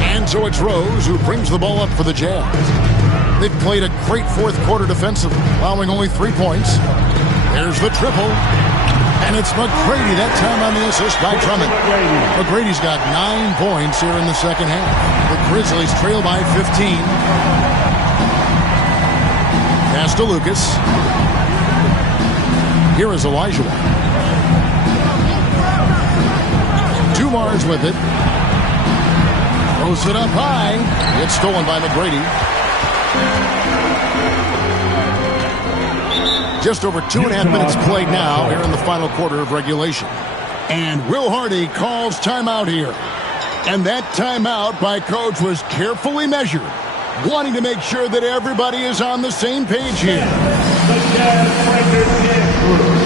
And so it's Rose who brings the ball up for the Jazz. They've played a great fourth quarter defensively, allowing only 3 points. There's the triple. And it's McGrady that time on the assist by Drummond. McGrady's got 9 points here in the second half. The Grizzlies trail by 15. Pass to Lucas. Here is Elijah. Dumars with it. Throws it up high. It's stolen by McGrady. Just over 2.5 minutes played now here in the final quarter of regulation. And Will Hardy calls timeout here. And that timeout by Coach was carefully measured, wanting to make sure that everybody is on the same page here. The Jazz Breakers dance group.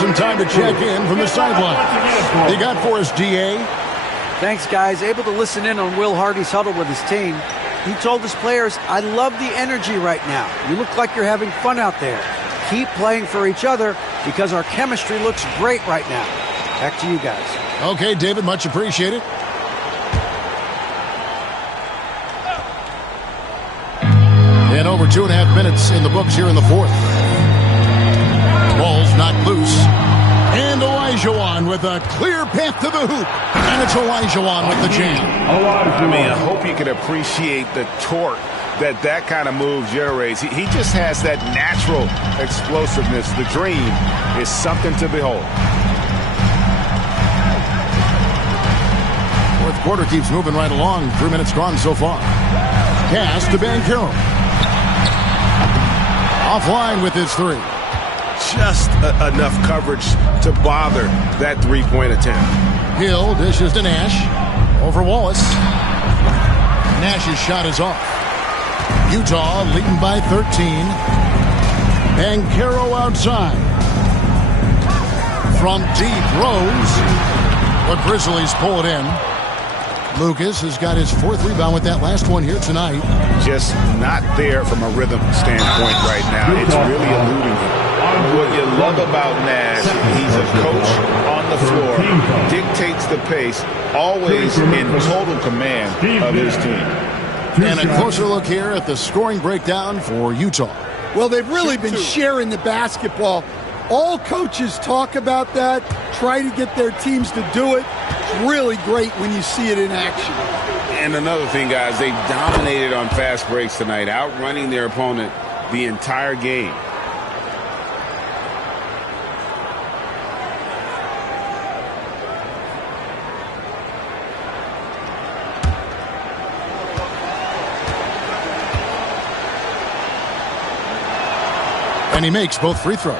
Some time to check in from the sideline. You got for us, DA? Thanks, guys. Able to listen in on Will Hardy's huddle with his team. He told his players, I love the energy right now. You look like you're having fun out there. Keep playing for each other because our chemistry looks great right now. Back to you guys. Okay, David, much appreciated. And over 2.5 minutes in the books here in the fourth. Ball's knocked loose. And Elijah with a clear path to the hoop. And it's Elijah with the jam. I mean, I hope you can appreciate the torque that kind of move generates. He just has that natural explosiveness. The dream is something to behold. Fourth quarter keeps moving right along. 3 minutes gone so far. Pass to Banchero. Offline with his three. Just enough coverage to bother that three-point attempt. Hill dishes to Nash. Over Wallace. Nash's shot is off. Utah leading by 13. Banchero outside. From deep, Rose. The Grizzlies pull it in. Lucas has got his fourth rebound with that last one here tonight. Just not there from a rhythm standpoint right now. It's really eluding him. What you love about Nash, he's a coach on the floor, dictates the pace, always in total command of his team. And a closer look here at the scoring breakdown for Utah. Well, they've really been sharing the basketball. All coaches talk about that, try to get their teams to do it. It's really great when you see it in action. And another thing, guys, they've dominated on fast breaks tonight, outrunning their opponent the entire game. And he makes both free throws.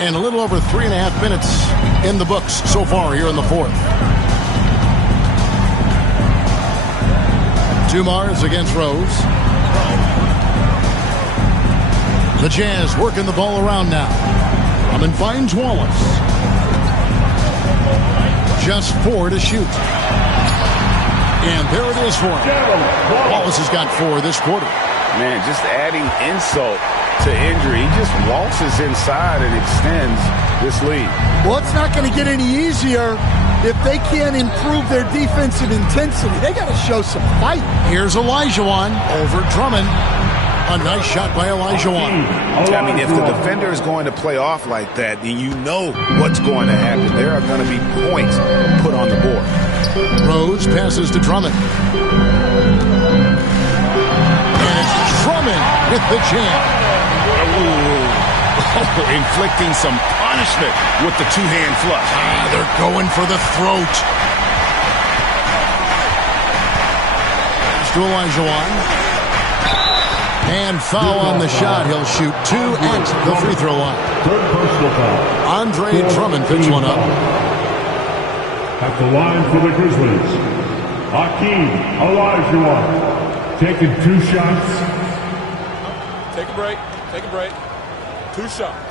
And a little over 3.5 minutes in the books so far here in the fourth. Dumars against Rose. The Jazz working the ball around now. Drummond finds Wallace. Just 4 to shoot. And there it is for him. Wallace has got 4 this quarter. Man, just adding insult to injury. He just waltzes inside and extends this lead. Well, it's not going to get any easier if they can't improve their defensive intensity. They got to show some fight. Here's Olajuwon over Drummond. A nice shot by Olajuwon. I mean, if the defender is going to play off like that, then you know what's going to happen. There are going to be points put on the board. Rose passes to Drummond. And it's Drummond with the jam. Inflicting some punishment with the two-hand flush. They're going for the throat. To Olajuwon. And foul on the shot. He'll shoot 2 at the free throw line. Andre Drummond picks one up. At the line for the Grizzlies, Hakeem Olajuwon taking 2 shots. Take a break. Take a break. 2 shots.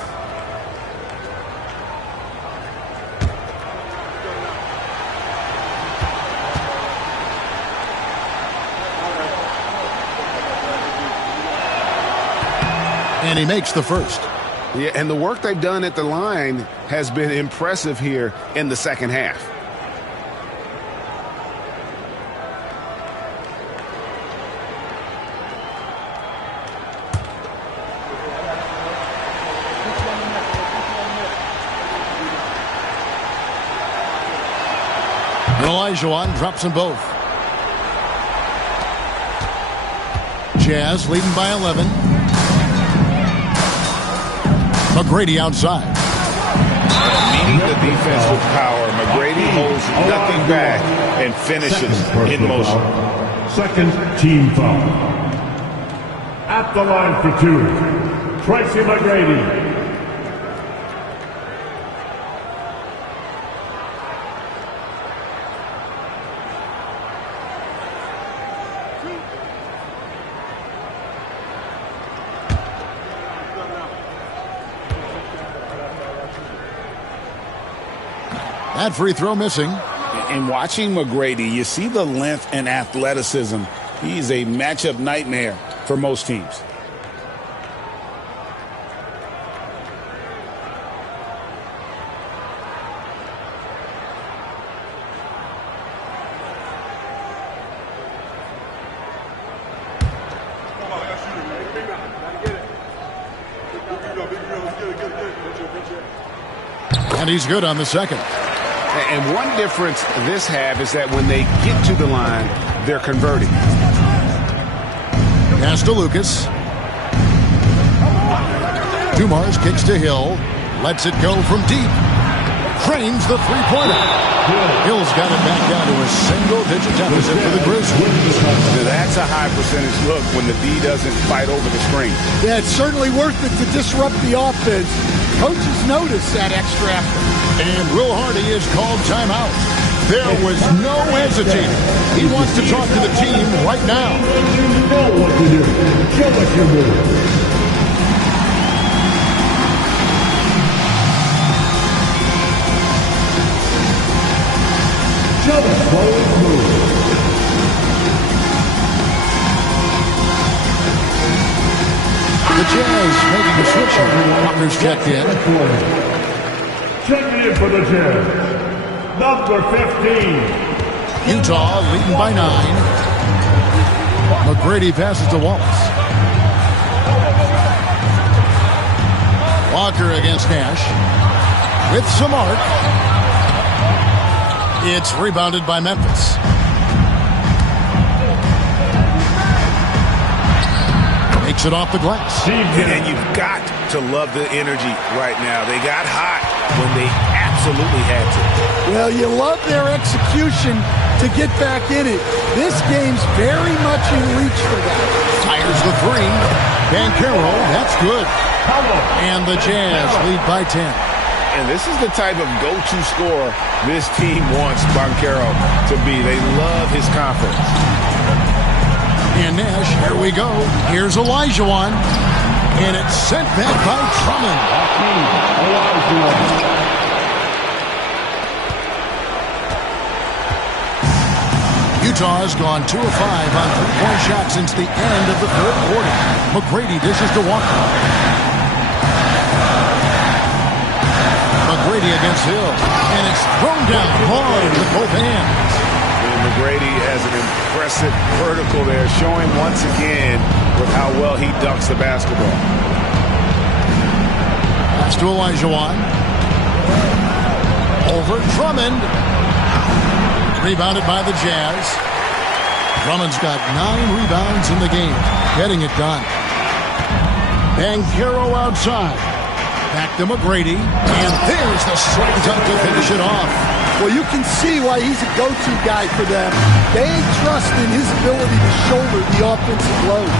And he makes the first. Yeah, and the work they've done at the line has been impressive here in the second half. And Olajuwon drops them both. Jazz leading by 11. McGrady outside. Meeting the defense with power. McGrady holds nothing back and finishes in motion. Second team foul. At the line for 2, Tracy McGrady. That free throw missing. And watching McGrady, you see the length and athleticism. He's a matchup nightmare for most teams. And he's good on the second. And one difference this half is that when they get to the line, they're converting. Pass to Lucas. Dumars kicks to Hill. Lets it go from deep. Frames the three-pointer. Hill's got it back down to a single-digit deficit for the Grizzlies. That's a high percentage look when the D doesn't fight over the screen. Yeah, it's certainly worth it to disrupt the offense. Coaches notice that extra effort. And Will Hardy is called timeout. There was no hesitating. He wants to talk to the team right now. You know what to do. Show us your move. Show us bold move. The Jazz making a switch here. Walker's checked in. Checking in for the Jazz, number 15. Utah leading by 9. McGrady passes to Wallace. Walker against Nash. With some arc. It's rebounded by Memphis. Makes it off the glass. And you've got to love the energy right now. They got hot when they absolutely had to. Well, you love their execution to to get back in it. This game's very much in reach for them. Fires the three. Banchero, that's good. And the Jazz lead by 10. And this is the type of go-to scorer this team wants Banchero to be. They love his confidence. And Nash, here we go. Here's Olajuwon. And it's sent back by Drummond. Utah's gone 2 of 5 on three-point shots since the end of the third quarter. McGrady dishes to Walker. McGrady against Hill. And it's thrown down hard with both hands. And McGrady has an impressive vertical there, showing once again with how well he dunks the basketball. Pass to Olajuwon. Over Drummond. Rebounded by the Jazz. Drummond's got 9 rebounds in the game, getting it done. Banchero outside. Back to McGrady. And there's the slam dunk to finish it off. Well, you can see why he's a go-to guy for them. They trust in his ability to shoulder the offensive load.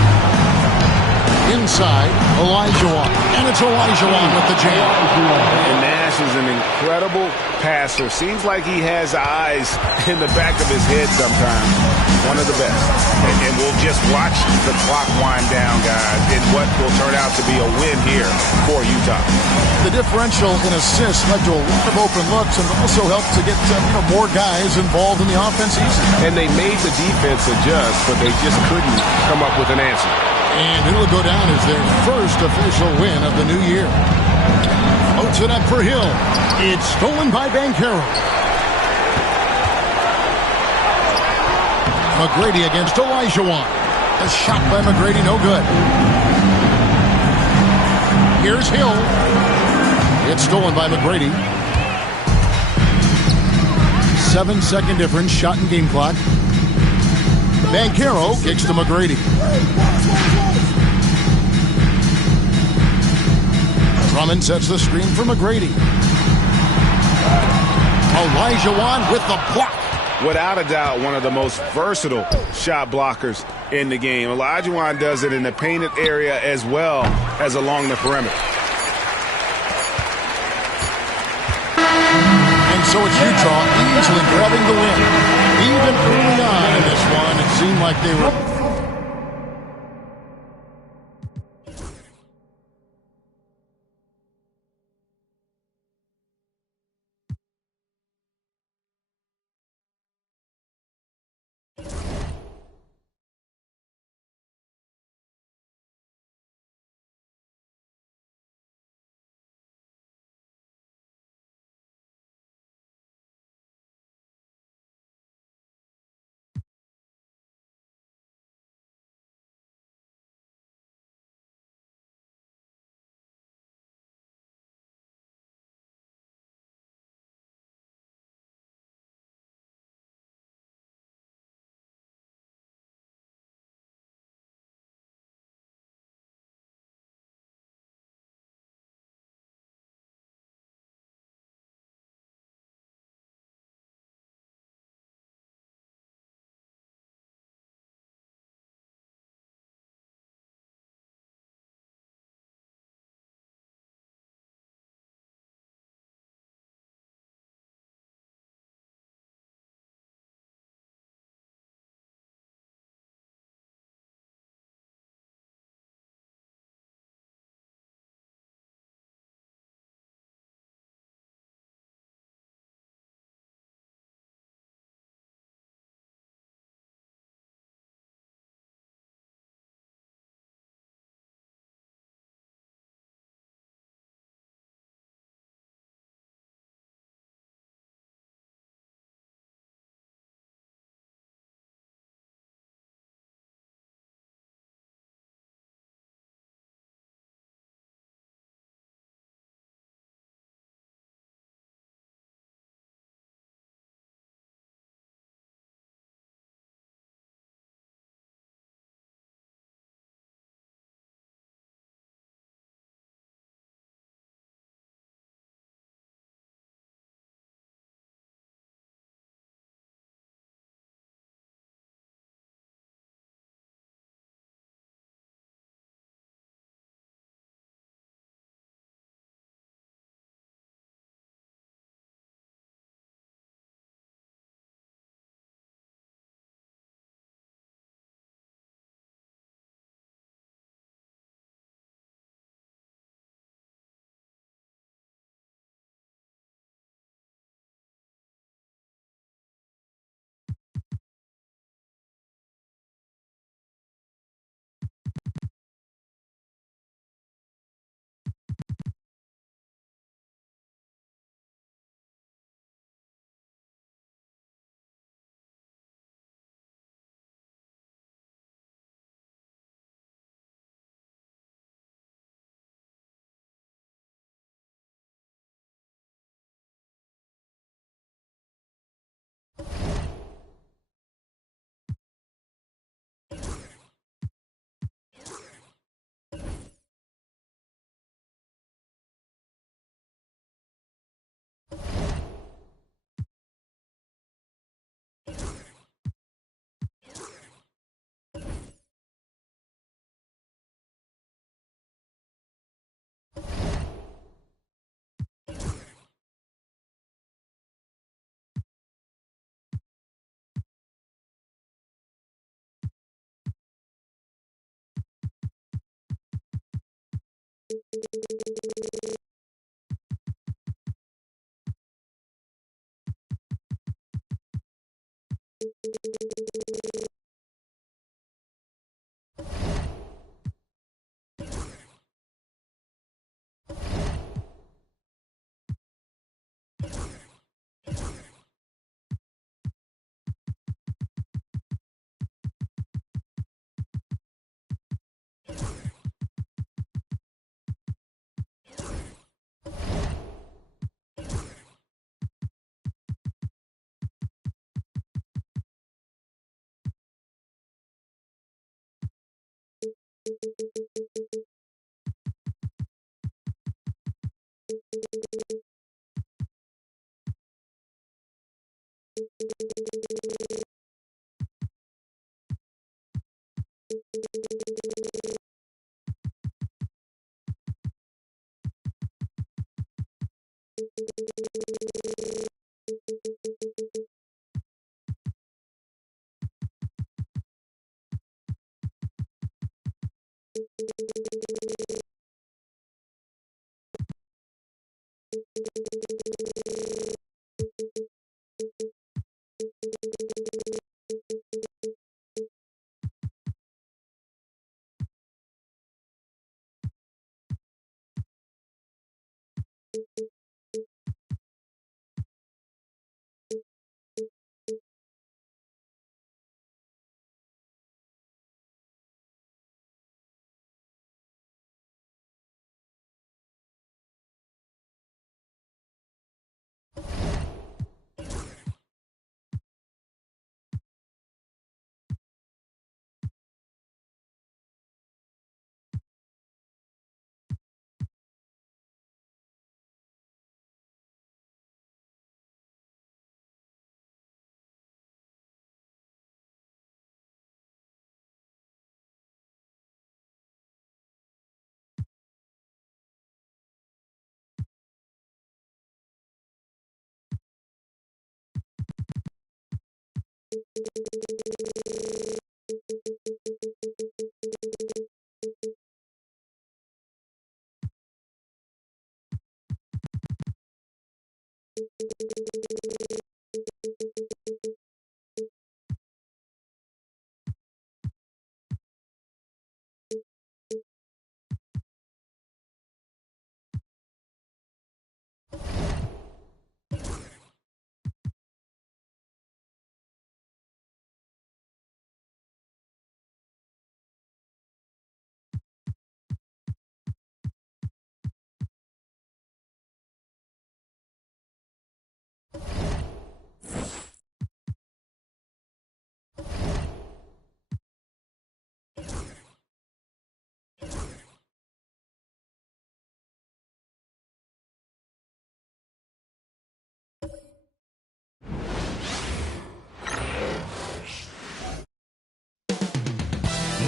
Inside, Olajuwon. And it's Olajuwon with the jam. And Nash is an incredible passer. Seems like he has eyes in the back of his head sometimes. One of the best. And we'll just watch the clock wind down, guys, in what will turn out to be a win here for Utah. The differential in assists led to a lot of open looks and also helped to get more guys involved in the offense easy. And they made the defense adjust, but they just couldn't come up with an answer. And it'll go down as their first official win of the new year. Floats it up for Hill. It's stolen by Banchero. McGrady against Olajuwon. A shot by McGrady, no good. Here's Hill. It's stolen by McGrady. 7-second difference, shot and game clock. Banchero kicks to McGrady. Drummond sets the screen for McGrady. Olajuwon with the block. Without a doubt, one of the most versatile shot blockers in the game. Olajuwon does it in the painted area as well as along the perimeter. And so it's Utah easily grabbing the win. Even early on in this one, it seemed like they were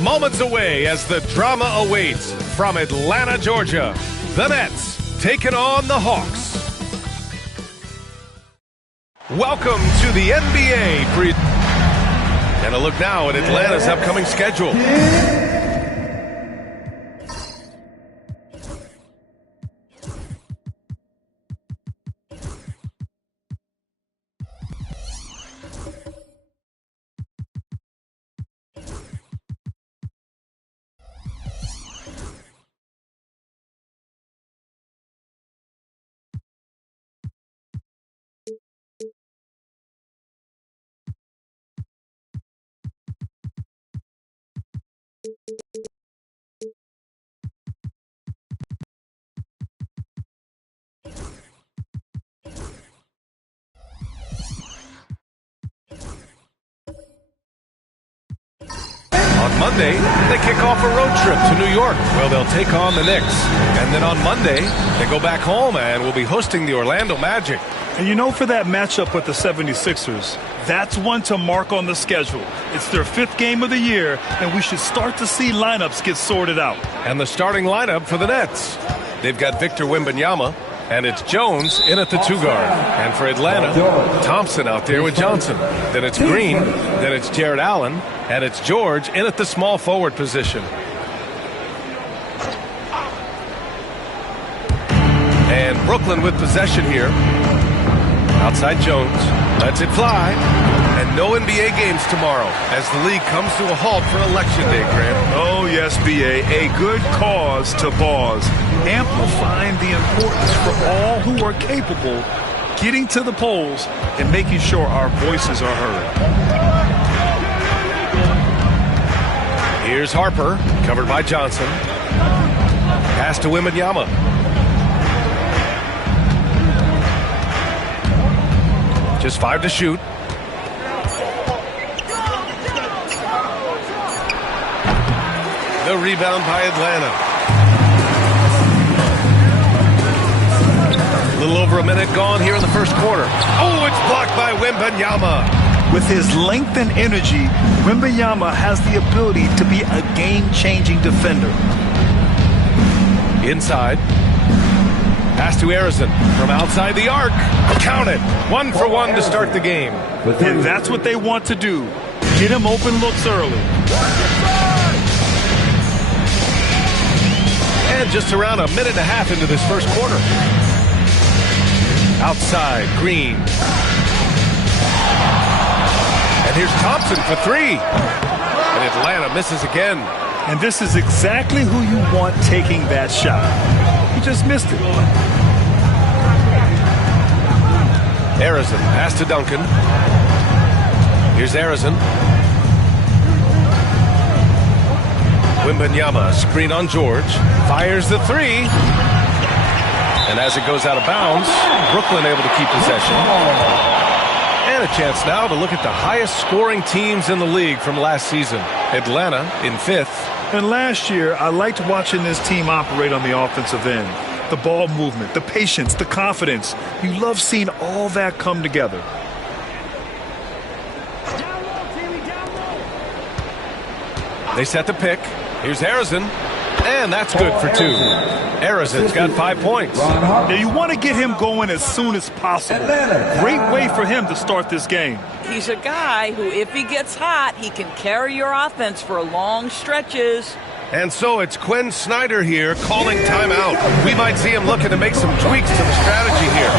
Moments away as the drama awaits from Atlanta, Georgia. The Nets taking on the Hawks. Welcome to the NBA. And a look now at Atlanta's upcoming schedule. On Monday, they kick off a road trip to New York, where they'll take on the Knicks. And then on Monday, they go back home and will be hosting the Orlando Magic. And you know, for that matchup with the 76ers, that's one to mark on the schedule. It's their 5th game of the year, and we should start to see lineups get sorted out. And the starting lineup for the Nets. They've got Victor Wembanyama, and it's Jones in at the 2-guard. And for Atlanta, Thompson out there with Johnson. Then it's Green, then it's Jared Allen, and it's George in at the small forward position. And Brooklyn with possession here. Outside Jones. Lets it fly. And no NBA games tomorrow as the league comes to a halt for Election Day, Grant. Oh, yes, B.A. A good cause to pause. Amplifying the importance for all who are capable getting to the polls and making sure our voices are heard. Here's Harper, covered by Johnson. Pass to Wembanyama. Just 5 to shoot. The rebound by Atlanta. A little over a minute gone here in the first quarter. Oh, it's blocked by Wembanyama. With his length and energy, Wembanyama has the ability to be a game-changing defender. Inside. Pass to Arizon from outside the arc. Count it. 1 for 1 to start the game. And that's what they want to do. Get him open looks early. And just around a minute and a half into this first quarter. Outside, Green. And here's Thompson for 3. And Atlanta misses again. And this is exactly who you want taking that shot. He just missed it. Arizon, pass to Duncan. Here's Arizon. Wembanyama, screen on George. Fires the 3. And as it goes out of bounds, Brooklyn able to keep possession. And a chance now to look at the highest scoring teams in the league from last season. Atlanta in 5th. And last year, I liked watching this team operate on the offensive end. The ball movement, the patience, the confidence. You love seeing all that come together. They set the pick. Here's Arizon. And that's good for 2. Arizon's got 5 points. Now you want to get him going as soon as possible. Great way for him to start this game. He's a guy who, if he gets hot, he can carry your offense for long stretches. And so it's Quinn Snyder here calling timeout. We might see him looking to make some tweaks to the strategy here.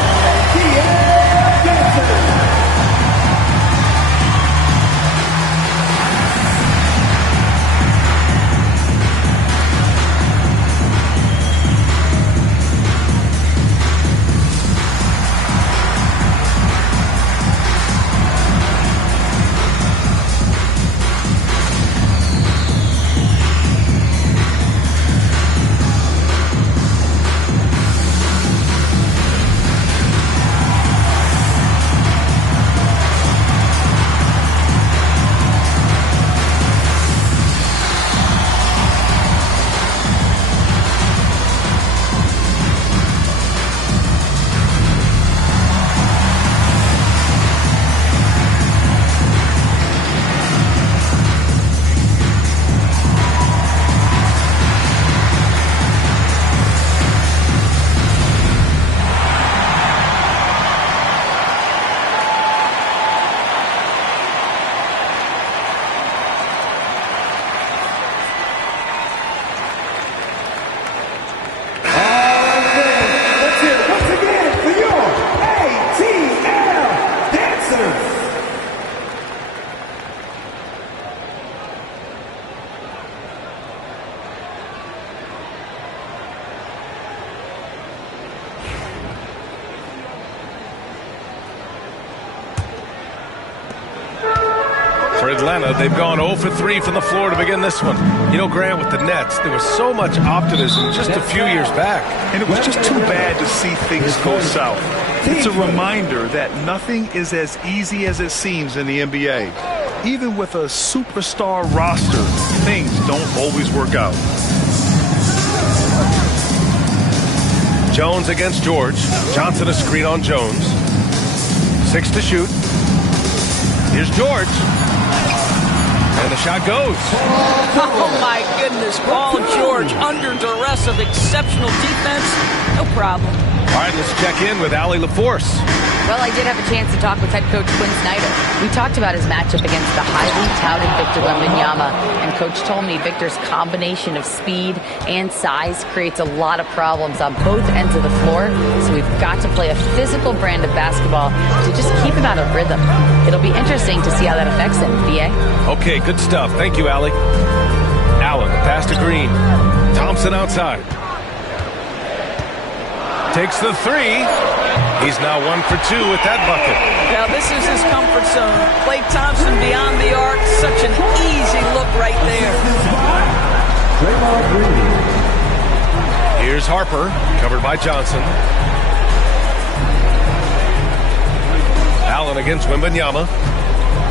For Atlanta, they've gone 0 for 3 from the floor to begin this one. You know, Grant, with the Nets, there was so much optimism just a few years back. And it was just too bad to see things go south. It's a reminder that nothing is as easy as it seems in the NBA. Even with a superstar roster, things don't always work out. Jones against George. Johnson a screen on Jones. 6 to shoot. Here's George. And the shot goes. Oh, my goodness. Paul George under duress of exceptional defense. No problem. All right, let's check in with Allie LaForce. Well, I did have a chance to talk with head coach Quinn Snyder. We talked about his matchup against the highly touted Victor Wembanyama, and coach told me Victor's combination of speed and size creates a lot of problems on both ends of the floor, so we've got to play a physical brand of basketball to just keep him out of rhythm. It'll be interesting to see how that affects him, B.A. Okay, good stuff. Thank you, Allie. Allen, the pass to Green. Thompson outside. Takes the three. He's now 1 for 2 with that bucket. Now this is his comfort zone. Klay Thompson beyond the arc. Such an easy look right there. Here's Harper, covered by Johnson. Allen against Wembanyama.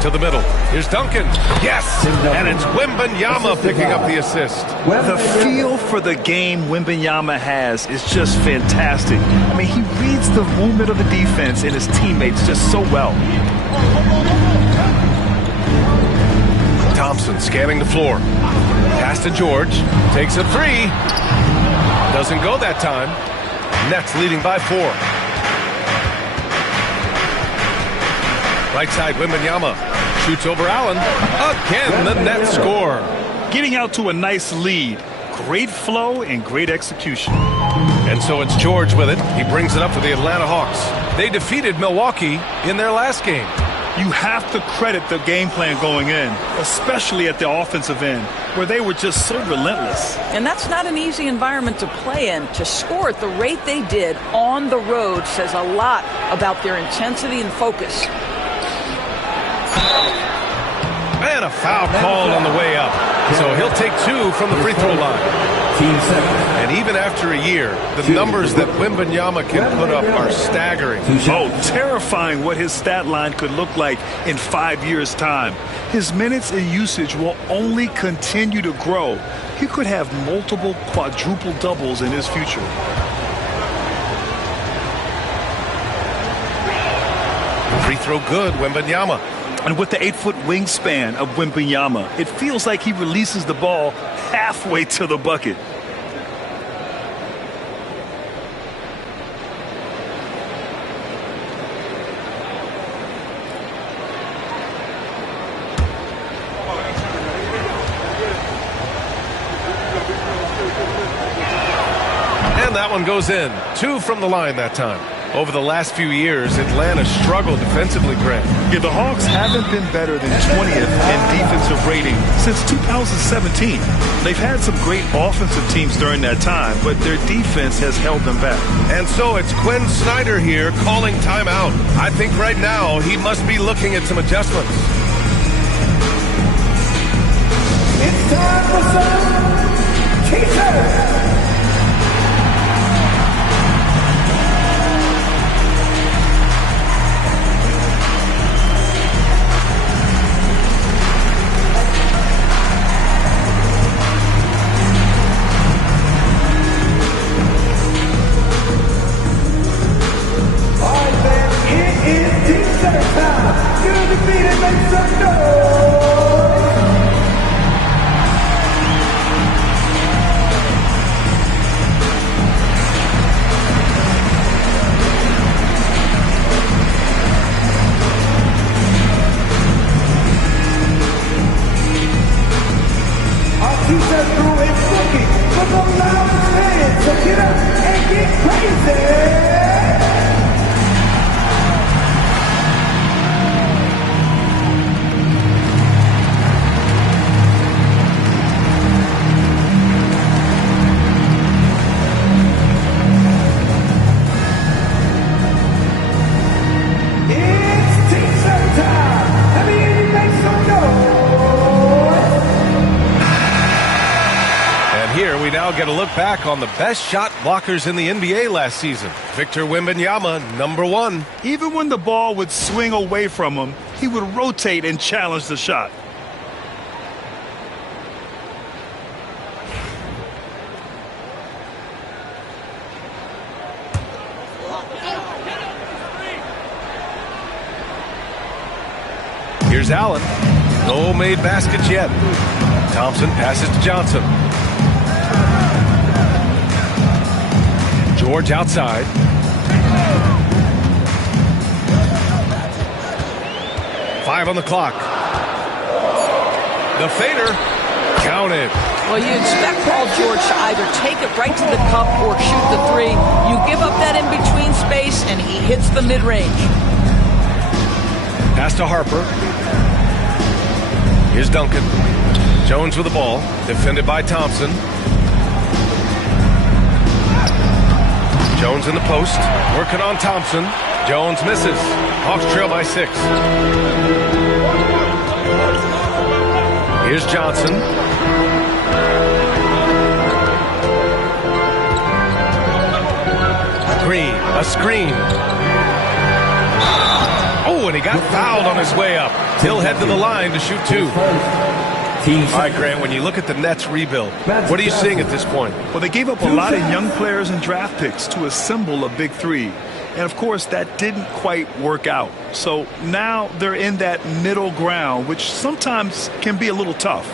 To the middle. Here's Duncan. Yes! And it's Wembanyama picking up the assist. The feel for the game Wembanyama has is just fantastic. I mean, he reads the movement of the defense and his teammates just so well. Thompson scanning the floor. Pass to George. Takes a three. Doesn't go that time. Nets leading by 4. Right side, Wembanyama shoots over Allen. Again, the Nets score. Getting out to a nice lead. Great flow and great execution. And so it's George with it. He brings it up for the Atlanta Hawks. They defeated Milwaukee in their last game. You have to credit the game plan going in, especially at the offensive end, where they were just so relentless. And that's not an easy environment to play in. To score at the rate they did on the road says a lot about their intensity and focus. And a foul called on the way up. So he'll take 2 from the free throw line. And even after a year, the numbers that Wembanyama can put up are staggering. Oh, terrifying what his stat line could look like in 5 years' time. His minutes and usage will only continue to grow. He could have multiple quadruple doubles in his future. Free throw good, Wembanyama. And with the 8-foot wingspan of Wembanyama, it feels like he releases the ball halfway to the bucket. And that one goes in. 2 from the line that time. Over the last few years, Atlanta struggled defensively, Grant. Yeah, the Hawks haven't been better than 20th in defensive rating since 2017. They've had some great offensive teams during that time, but their defense has held them back. And so it's Quinn Snyder here calling timeout. I think right now he must be looking at some adjustments. It's time for some teasers. Get a look back on the best shot blockers in the NBA last season. Victor Wembanyama, #1. Even when the ball would swing away from him, he would rotate and challenge the shot. Here's Allen. No made baskets yet. Thompson passes to Johnson. George outside. 5 on the clock. The fader, counted. Well, you expect Paul George to either take it right to the cup or shoot the three. You give up that in-between space, and he hits the mid-range. Pass to Harper. Here's Duncan. Jones with the ball, defended by Thompson. Jones in the post, working on Thompson. Jones misses. Hawks trail by 6. Here's Johnson. Green, a screen. Oh, and he got fouled on his way up. He'll head to the line to shoot 2. All right, Grant, when you look at the Nets rebuild, what are you seeing at this point? Well, they gave up a lot of young players and draft picks to assemble a big three. And, of course, that didn't quite work out. So now they're in that middle ground, which sometimes can be a little tough.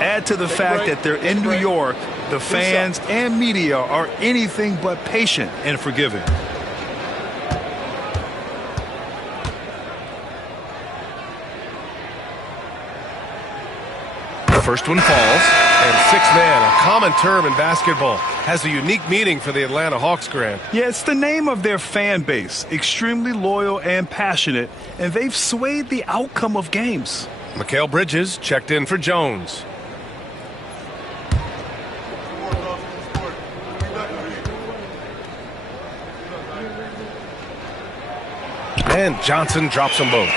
Add to the fact that they're in New York, the fans and media are anything but patient and forgiving. First one falls, and 6-man, a common term in basketball, has a unique meaning for the Atlanta Hawks, Grant. Yeah, it's the name of their fan base, extremely loyal and passionate, and they've swayed the outcome of games. Mikal Bridges checked in for Jones. And Johnson drops them both.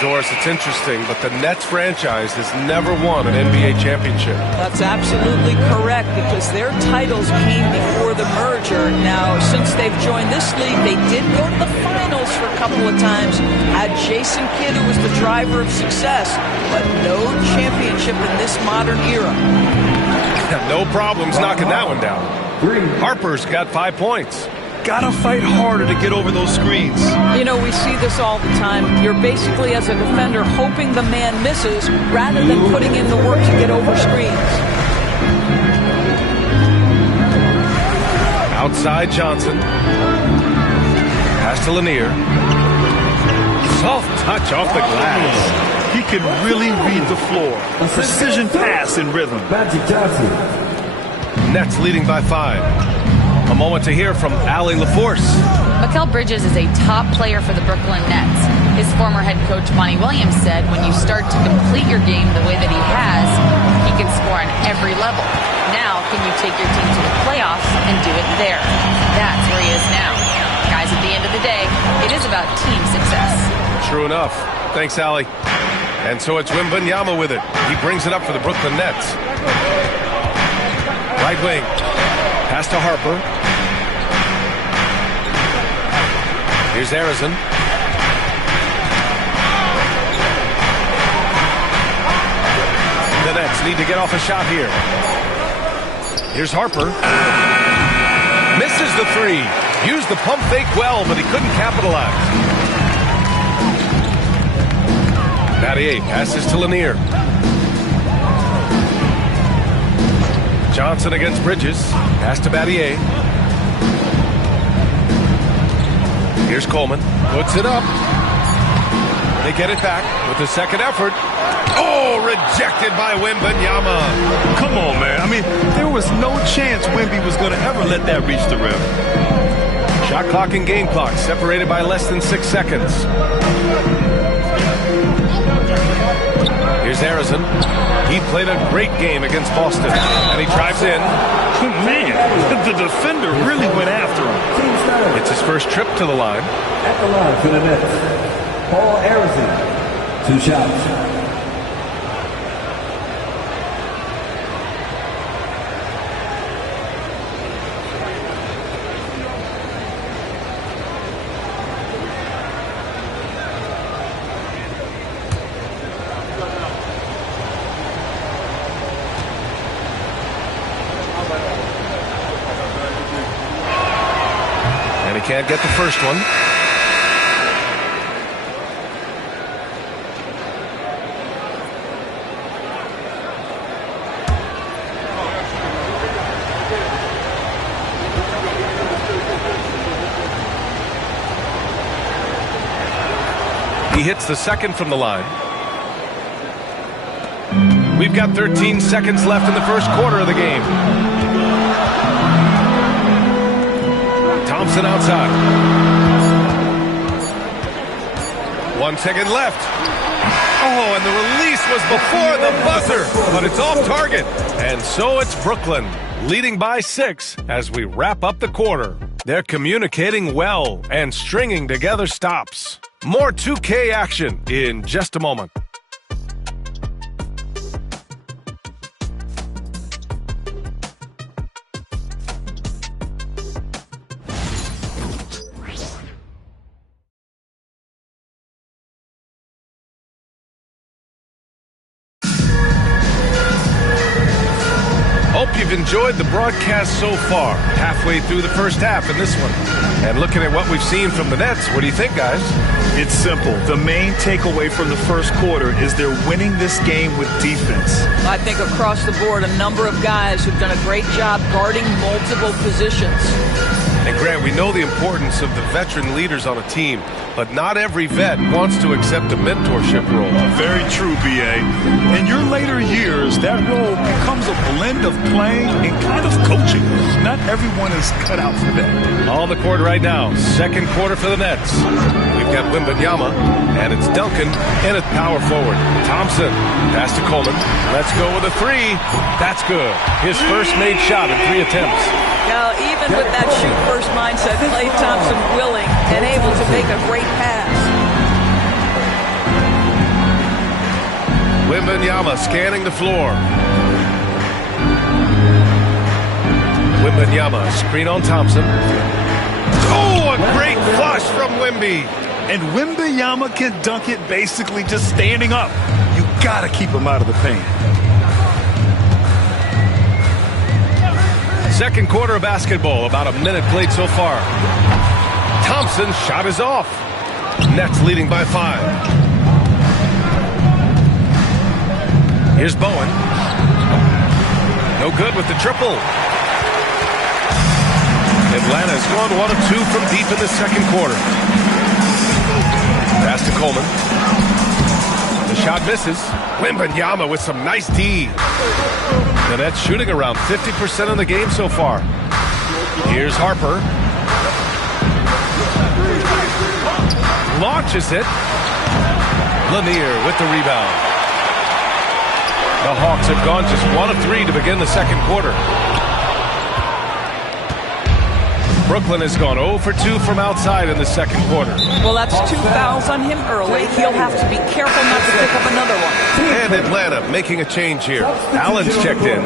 Doris, it's interesting, but the Nets franchise has never won an NBA championship. That's absolutely correct, because their titles came before the merger. Now, since they've joined this league, they did go to the finals for a couple of times. Had Jason Kidd, who was the driver of success, but no championship in this modern era. No problems knocking that one down. Harper's got 5 points. Gotta fight harder to get over those screens. You know, we see this all the time. You're basically, as a defender, hoping the man misses rather than putting in the work to get over screens. Outside Johnson. Pass to Lanier. Soft touch off the glass. He could really read the floor. Precision pass in rhythm. Nets leading by 5. A moment to hear from Allie LaForce. Mikal Bridges is a top player for the Brooklyn Nets. His former head coach, Monty Williams, said when you start to complete your game the way that he has, he can score on every level. Now, can you take your team to the playoffs and do it there? That's where he is now. Guys, at the end of the day, it is about team success. True enough. Thanks, Allie. And so it's Wembanyama with it. He brings it up for the Brooklyn Nets. Right wing. Pass to Harper. Here's Harrison. The Nets need to get off a shot here. Here's Harper. Misses the 3. Used the pump fake well, but he couldn't capitalize. Battier passes to Lanier. Johnson against Bridges. Pass to Battier. Here's Coleman. Puts it up. They get it back with the second effort. Oh, rejected by Wembanyama. Come on, man. I mean, there was no chance Wemby was going to ever let that reach the rim. Shot clock and game clock separated by less than 6 seconds. Here's Harrison. He played a great game against Boston, and he drives in. Man, the defender really went after him. It's his first trip to the line. At the line for the Nets, Paul Arizin, 2 shots. Can't get the first one. He hits the second from the line. We've got 13 seconds left in the first quarter of the game. Thompson outside. 1 second left. Oh, and the release was before the buzzer, but it's off target. And so it's Brooklyn, leading by 6 as we wrap up the quarter. They're communicating well and stringing together stops. More 2K action in just a moment. Hope you've enjoyed the broadcast so far. Halfway through the first half in this one. And looking at what we've seen from the Nets, what do you think, guys? It's simple. The main takeaway from the first quarter is they're winning this game with defense. I think across the board, a number of guys who've done a great job guarding multiple positions. And Grant, we know the importance of the veteran leaders on a team, but not every vet wants to accept a mentorship role. Very true, B.A. In your later years, that role becomes a blend of playing and kind of coaching. Not everyone is cut out for that. On the court right now, second quarter for the Nets. We've got Wembanyama, and it's Duncan in at power forward. Thompson, pass to Coleman. Let's go with a three. That's good. His first made shot in 3 attempts. Now, even with that shoot-first mindset, Klay Thompson willing and able to make a great pass. Wembanyama scanning the floor. Wembanyama, screen on Thompson. Oh, a great flush from Wemby. And Wembanyama can dunk it basically just standing up. You got to keep him out of the paint. Second quarter of basketball, about a minute played so far. Thompson's shot is off. Nets leading by 5. Here's Bowen. No good with the triple. Atlanta's gone 1 of 2 from deep in the second quarter. Pass to Coleman. The shot misses. Wembanyama with some nice D. The Nets shooting around 50% of the game so far. Here's Harper. Launches it. Lanier with the rebound. The Hawks have gone just 1 of 3 to begin the second quarter. Brooklyn has gone 0 for 2 from outside in the second quarter. Well, that's 2 fouls on him early. He'll have to be careful not to pick up another one. And Atlanta making a change here. Allen's checked in.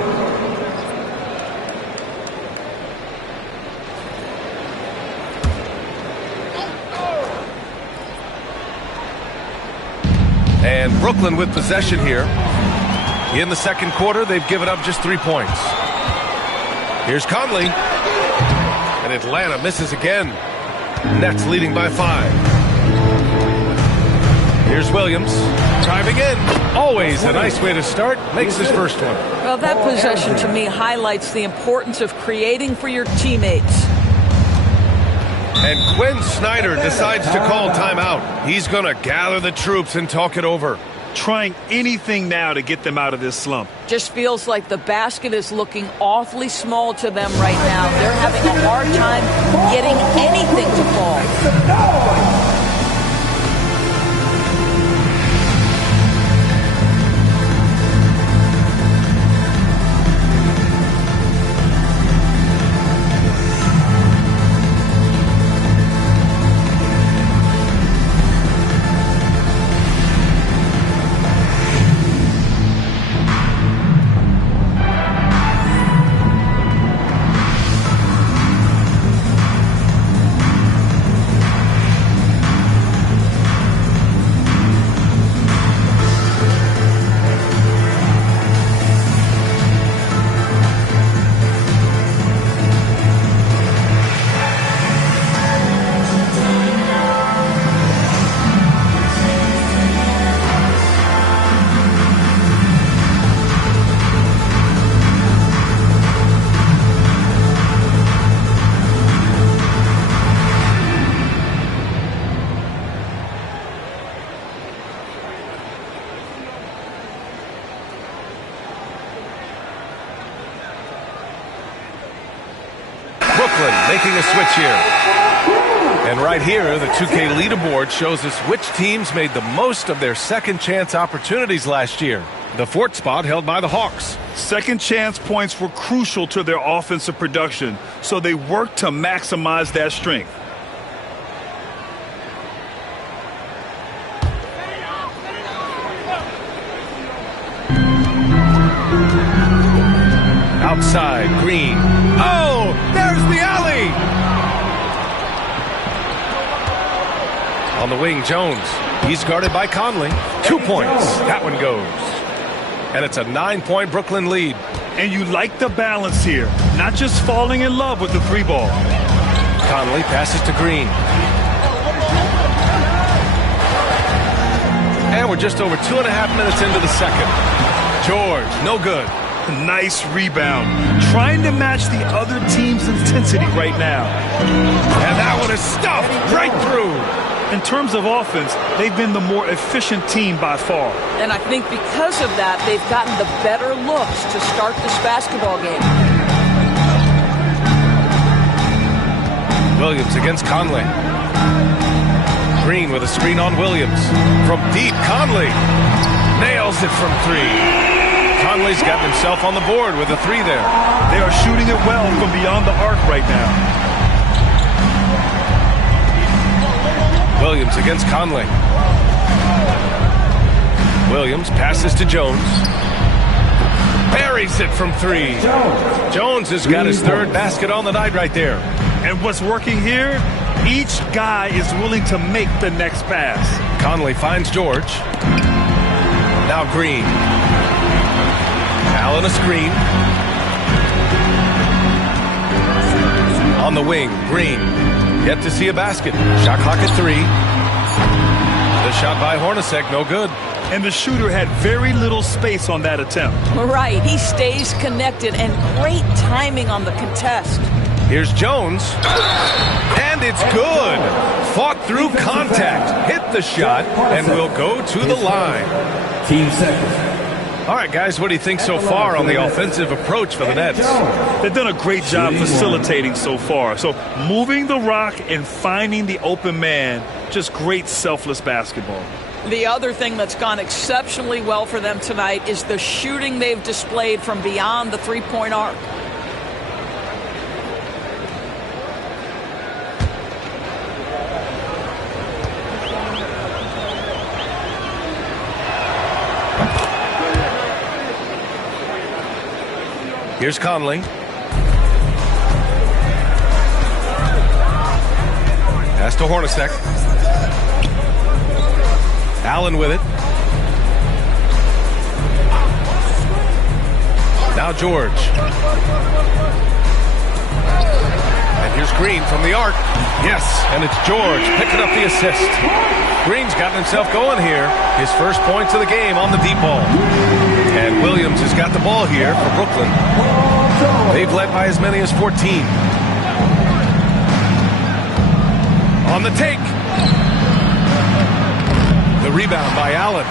And Brooklyn with possession here. In the second quarter, they've given up just 3 points. Here's Conley. And Atlanta misses again. Nets leading by 5. Here's Williams. Driving in. Always a nice way to start. Makes his first one. Well, that possession to me highlights the importance of creating for your teammates. And Quinn Snyder decides to call timeout. He's going to gather the troops and talk it over. Trying anything now to get them out of this slump. Just feels like the basket is looking awfully small to them right now. They're having a hard time getting anything to fall. Brooklyn making a switch here. And right here, the 2K leaderboard shows us which teams made the most of their second chance opportunities last year. The fourth spot held by the Hawks. Second chance points were crucial to their offensive production, so they worked to maximize that strength. Outside, Green. Oh, there's the alley! On the wing, Jones. He's guarded by Conley. 2 points. That one goes. And it's a 9-point Brooklyn lead. And you like the balance here. Not just falling in love with the three ball. Conley passes to Green. And we're just over 2.5 minutes into the second. George, no good. Nice rebound. Trying to match the other team's intensity right now. And that one is stuffed right through. In terms of offense, they've been the more efficient team by far. And I think because of that, they've gotten the better looks to start this basketball game. Williams against Conley. Green with a screen on Williams. From deep, Conley nails it from three. Conley's got himself on the board with a three there. They are shooting it well from beyond the arc right now. Williams against Conley. Williams passes to Jones. Buries it from three. Jones has got his third basket on the night right there. And what's working here? Each guy is willing to make the next pass. Conley finds George. Now Green. Allen a screen. On the wing, Green. Yet to see a basket. Shot clock at 3. The shot by Hornacek, no good. And the shooter had very little space on that attempt. Right, he stays connected and great timing on the contest. Here's Jones. And it's good. Fought through contact. Hit the shot and will go to the line. Team second. All right, guys, what do you think so far on the offensive approach for the Nets? They've done a great job facilitating so far. So moving the rock and finding the open man, just great selfless basketball. The other thing that's gone exceptionally well for them tonight is the shooting they've displayed from beyond the three-point arc. Here's Conley. Pass to Hornacek. Allen with it. Now George. And here's Green from the arc. Yes, and it's George picking up the assist. Green's gotten himself going here. His first points of the game on the deep ball. And Williams has got the ball here for Brooklyn. They've led by as many as 14. On the take. The rebound by Allen.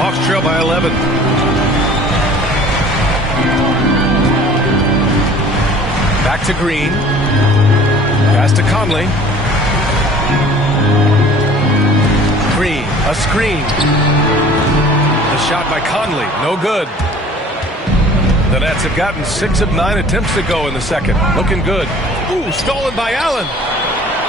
Hawks trail by 11. Back to Green. Pass to Conley. Green, a screen. The shot by Conley, no good. The Nets have gotten 6 of 9 attempts to go in the second. Looking good. Ooh, stolen by Allen.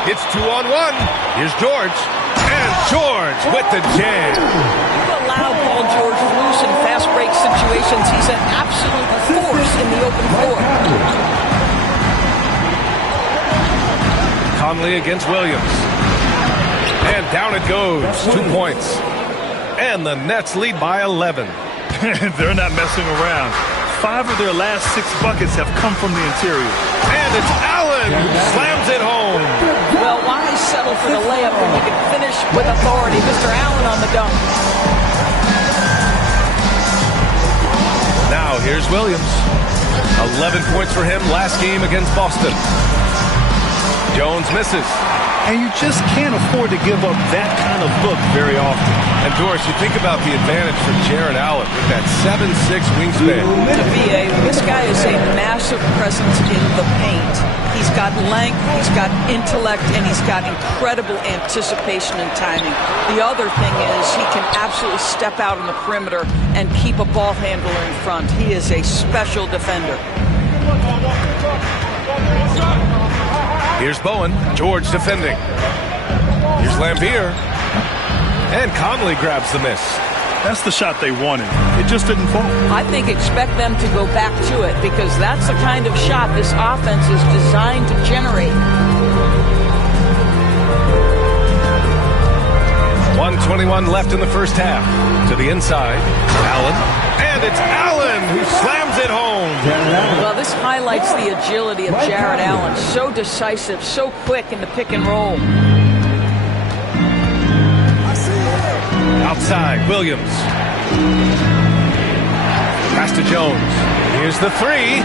It's 2-on-1. Here's George. And George with the jam. You allow Paul George loose in fast break situations. He's an absolute force in the open floor. Conley against Williams. And down it goes. 2 points. And the Nets lead by 11. They're not messing around. 5 of their last 6 buckets have come from the interior. And it's Allen who slams it home. Well, why settle for the layup when you can finish with authority? Mr. Allen on the dunk. Now here's Williams. 11 points for him last game against Boston. Jones misses. and you just can't afford to give up that kind of look very often. And Doris, you think about the advantage for Jared Allen with that 7'6" wingspan. To BA, this guy is a massive presence in the paint. He's got length, he's got intellect, and he's got incredible anticipation and timing. The other thing is he can absolutely step out on the perimeter and keep a ball handler in front. He is a special defender. Here's Bowen. George defending. Here's Lambier. And Conley grabs the miss. That's the shot they wanted. It just didn't fall. I think expect them to go back to it because that's the kind of shot this offense is designed to generate. 1:21 left in the first half. To the inside. Allen. And it's Allen who slams it home. Well, this highlights the agility of Jared Allen. So decisive, so quick in the pick and roll. Outside, Williams. Pass to Jones. Here's the three.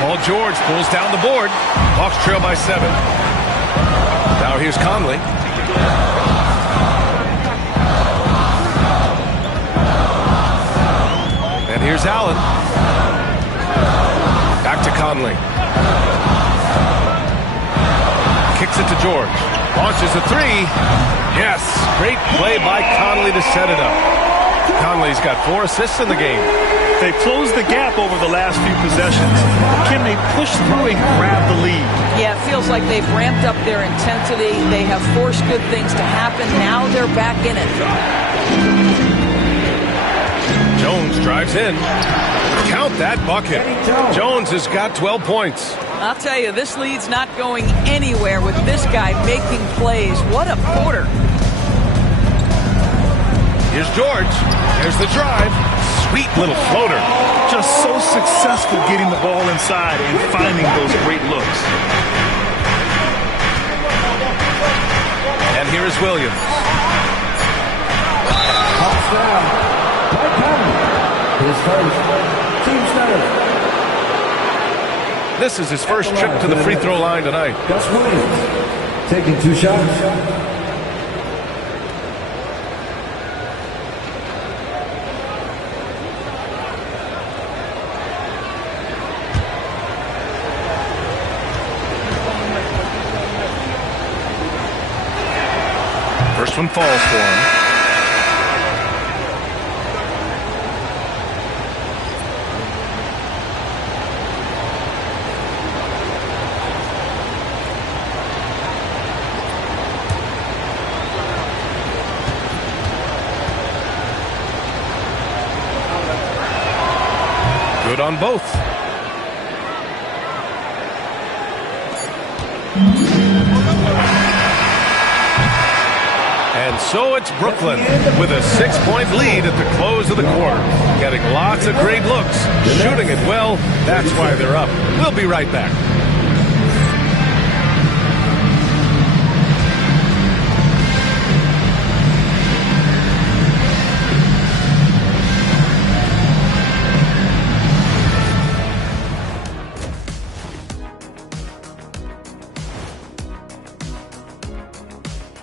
Paul George pulls down the board. Hawks trail by 7. Now here's Conley. And here's Allen. Back to Conley. Kicks it to George. Launches a three. Yes, great play by Conley to set it up. Conley's got 4 assists in the game. They closed the gap over the last few possessions. Can they push through and grab the lead? Yeah, it feels like they've ramped up their intensity. They have forced good things to happen. Now they're back in it. Jones drives in. Count that bucket. Jones has got 12 points. I'll tell you, this lead's not going anywhere with this guy making plays. What a quarter. Here's George. There's the drive. Sweet little floater. Just so successful getting the ball inside and finding those great looks. And here is Williams. Touchdown. Mike Conley. His first. Team Snefl. This is his first trip to the free throw line tonight. Gus Williams taking 2 shots. First one falls for him. Good on both. And so it's Brooklyn with a 6-point lead at the close of the quarter. Getting lots of great looks, shooting it well. That's why they're up. We'll be right back.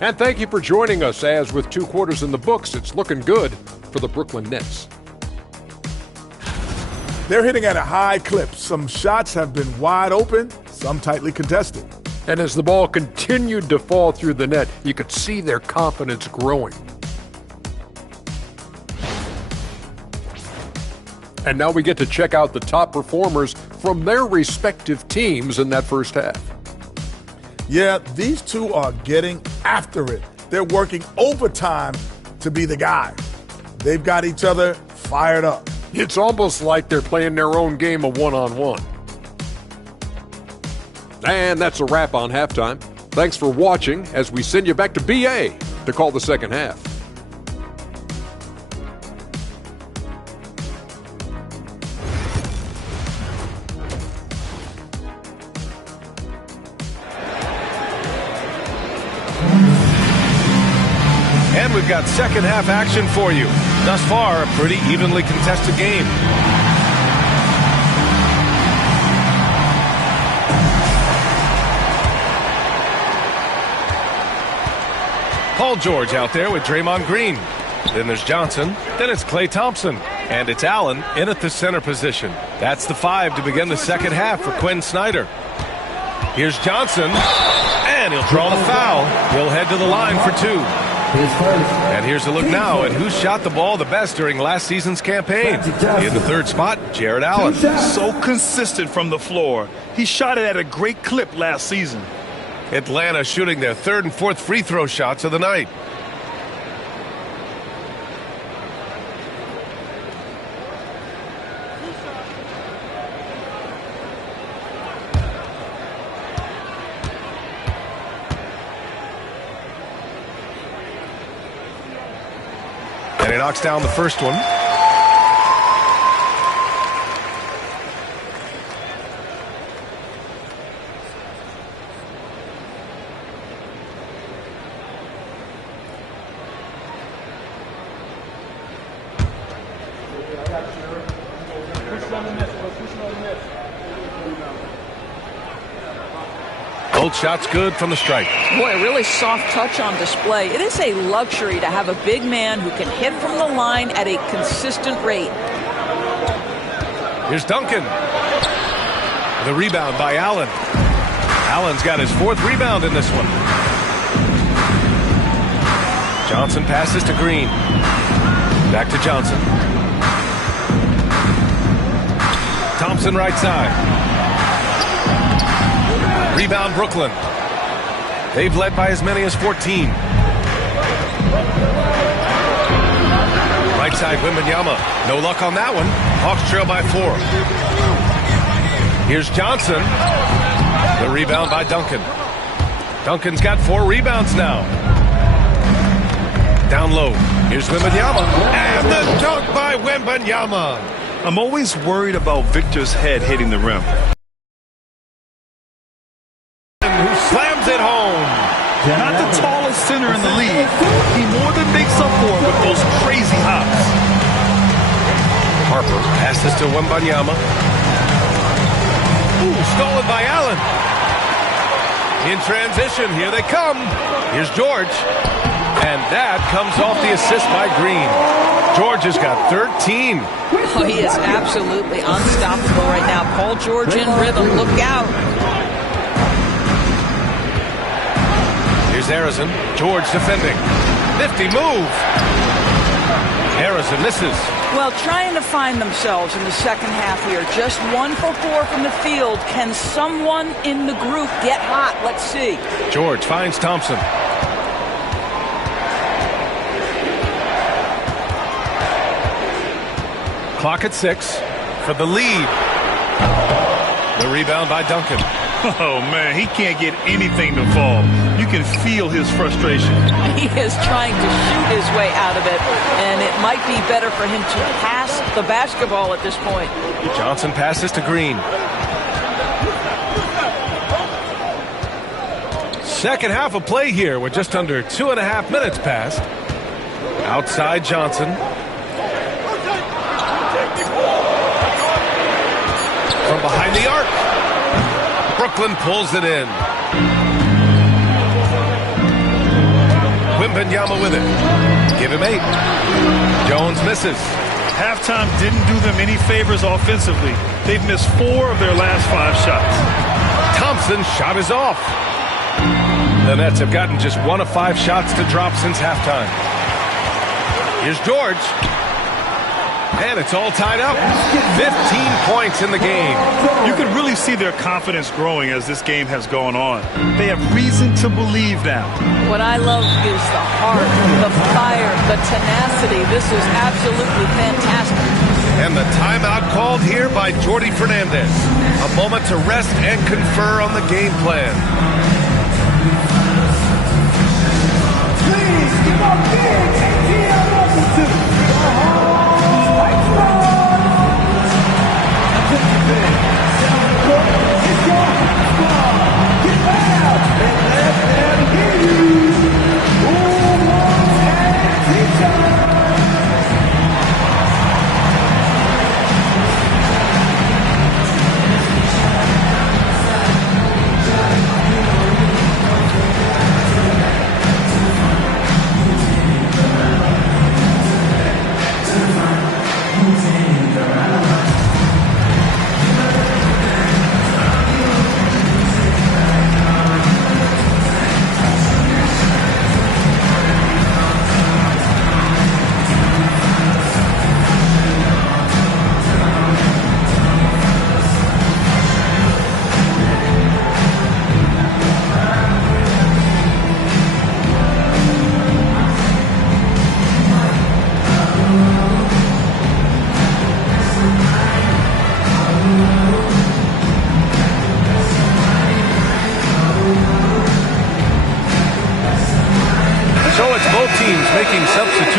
And thank you for joining us, as with 2 quarters in the books, it's looking good for the Brooklyn Nets. They're hitting at a high clip. Some shots have been wide open, some tightly contested. And as the ball continued to fall through the net, you could see their confidence growing. And now we get to check out the top performers from their respective teams in that first half. Yeah, these two are getting after it. They're working overtime to be the guy. They've got each other fired up. It's almost like they're playing their own game of one-on-one. And that's a wrap on halftime. Thanks for watching as we send you back to BA to call the second half. And we've got second half action for you. Thus far, a pretty evenly contested game. Paul George out there with Draymond Green. Then there's Johnson. Then it's Klay Thompson. And it's Allen in at the center position. That's the 5 to begin the second half for Quinn Snyder. Here's Johnson. And he'll draw the foul. He'll head to the line for 2. And here's a look now at who shot the ball the best during last season's campaign. In the third spot, Jared Allen. So consistent from the floor. He shot it at a great clip last season. Atlanta shooting their third and fourth free throw shots of the night. And he knocks down the first one. Both shots good from the stripe. Boy, a really soft touch on display. It is a luxury to have a big man who can hit from the line at a consistent rate. Here's Duncan. The rebound by Allen. Allen's got his 4th rebound in this one. Johnson passes to Green. Back to Johnson. Thompson right side. Rebound Brooklyn. They've led by as many as 14. Right side Wembanyama. No luck on that one. Hawks trail by 4. Here's Johnson. The rebound by Duncan. Duncan's got 4 rebounds now. Down low. Here's Wembanyama. And the dunk by Wembanyama. I'm always worried about Victor's head hitting the rim. Who slams it home. Not the tallest center in the league. He more than makes up for it with those crazy hops. Harper passes to Wembanyama. Ooh, stolen by Allen. In transition, here they come. Here's George. And that comes off the assist by Green. George has got 13. Oh, he is absolutely unstoppable right now. Paul George in rhythm. Look out. Here's Harrison. George defending. Nifty move. Harrison misses. Well, trying to find themselves in the second half here. Just 1 for 4 from the field. Can someone in the group get hot? Let's see. George finds Thompson. Clock at 6 for the lead. The rebound by Duncan. Oh, man, he can't get anything to fall. You can feel his frustration. He is trying to shoot his way out of it, and it might be better for him to pass the basketball at this point. Johnson passes to Green. Second half of play here with just under 2.5 minutes passed. Outside Johnson. From behind the arc. Brooklyn pulls it in. Wembanyama with it. Give him 8. Jones misses. Halftime didn't do them any favors offensively. They've missed 4 of their last 5 shots. Thompson's shot is off. The Nets have gotten just 1 of 5 shots to drop since halftime. Here's George. And it's all tied up. 15 points in the game. You can really see their confidence growing as this game has gone on. They have reason to believe now. What I love is the heart, the fire, the tenacity. This is absolutely fantastic. And the timeout called here by Jordi Fernandez. A moment to rest and confer on the game plan. Please give a big ATL welcome to the White Squad. It's your squad. Get loud and let them hear you. Who wants and teacher?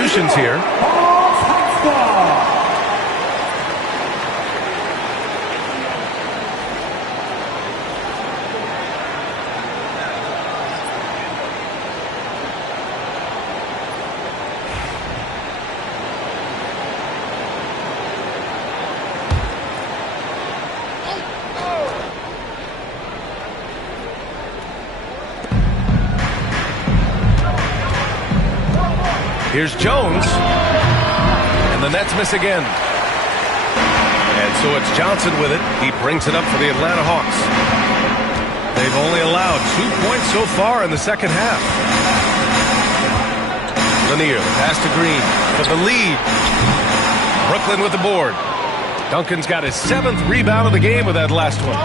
substitutions here. Here's Jones, and the Nets miss again. And so it's Johnson with it. He brings it up for the Atlanta Hawks. They've only allowed 2 points so far in the second half. Lanier, the pass to Green for the lead. Brooklyn with the board. Duncan's got his 7th rebound of the game with that last one.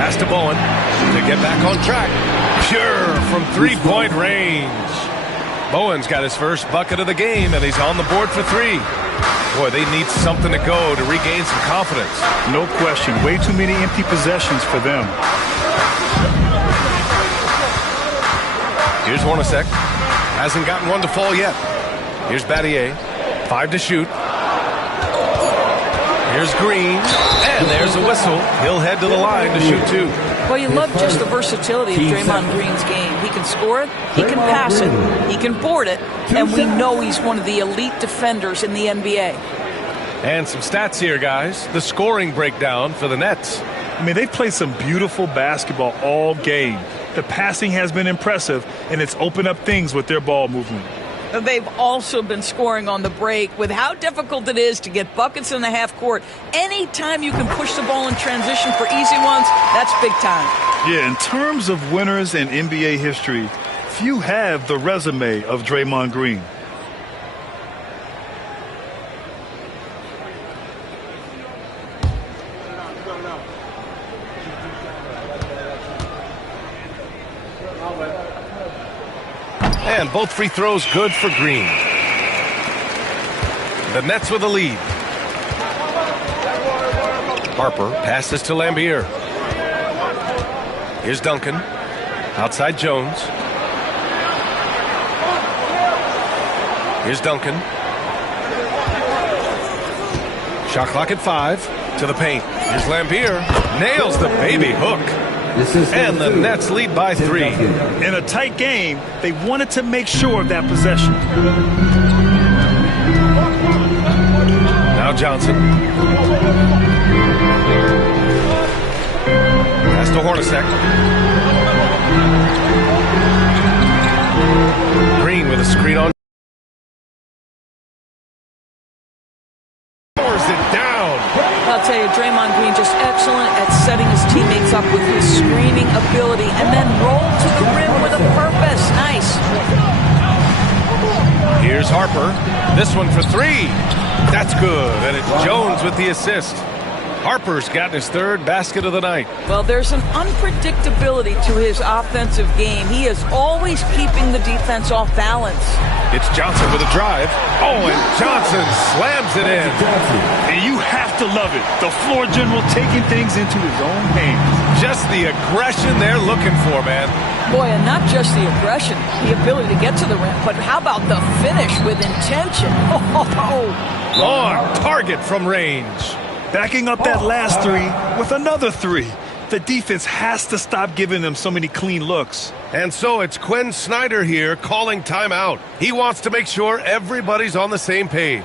Pass to Bowen to get back on track. Pure from three-point range. Bowen's got his first bucket of the game, and he's on the board for 3. Boy, they need something to go to regain some confidence. No question. Way too many empty possessions for them. Here's Hornacek. Hasn't gotten one to fall yet. Here's Battier. 5 to shoot. Here's Green. And there's a whistle. He'll head to the line to shoot 2. Well, you love just the versatility of Draymond Green's game. He can score it, he can pass it, he can board it, and we know he's one of the elite defenders in the NBA. And some stats here, guys. The scoring breakdown for the Nets. I mean, they've played some beautiful basketball all game. The passing has been impressive, and it's opened up things with their ball movement. They've also been scoring on the break. With how difficult it is to get buckets in the half court, anytime you can push the ball in transition for easy ones, that's big time. Yeah, in terms of winners in NBA history, few have the resume of Draymond Green. And both free throws good for Green. The Nets with the lead. Harper passes to Lambier. Here's Duncan. Outside Jones. Here's Duncan. Shot clock at 5. To the paint. Here's Lambier. Nails the baby hook. And the Nets lead by 3. In a tight game, they wanted to make sure of that possession. Now Johnson. Pass to Hornacek. Green with a screen on. Pours it down. I'll tell you, Draymond Green just excellent at setting his teammates up with his screening ability and then roll to the rim with a purpose. Nice. Here's Harper. This one for 3. That's good. And it's Jones with the assist. Harper's gotten his 3rd basket of the night. Well, there's an unpredictability to his offensive game. He is always keeping the defense off balance. It's Johnson with a drive. Oh, and Johnson slams it in. And you have to love it. The floor general taking things into his own hands. Just the aggression they're looking for, man. Boy, and not just the aggression, the ability to get to the rim, but how about the finish with intention? Long target from range. Backing up that last 3 with another 3. The defense has to stop giving them so many clean looks. And so it's Quinn Snyder here calling timeout. He wants to make sure everybody's on the same page.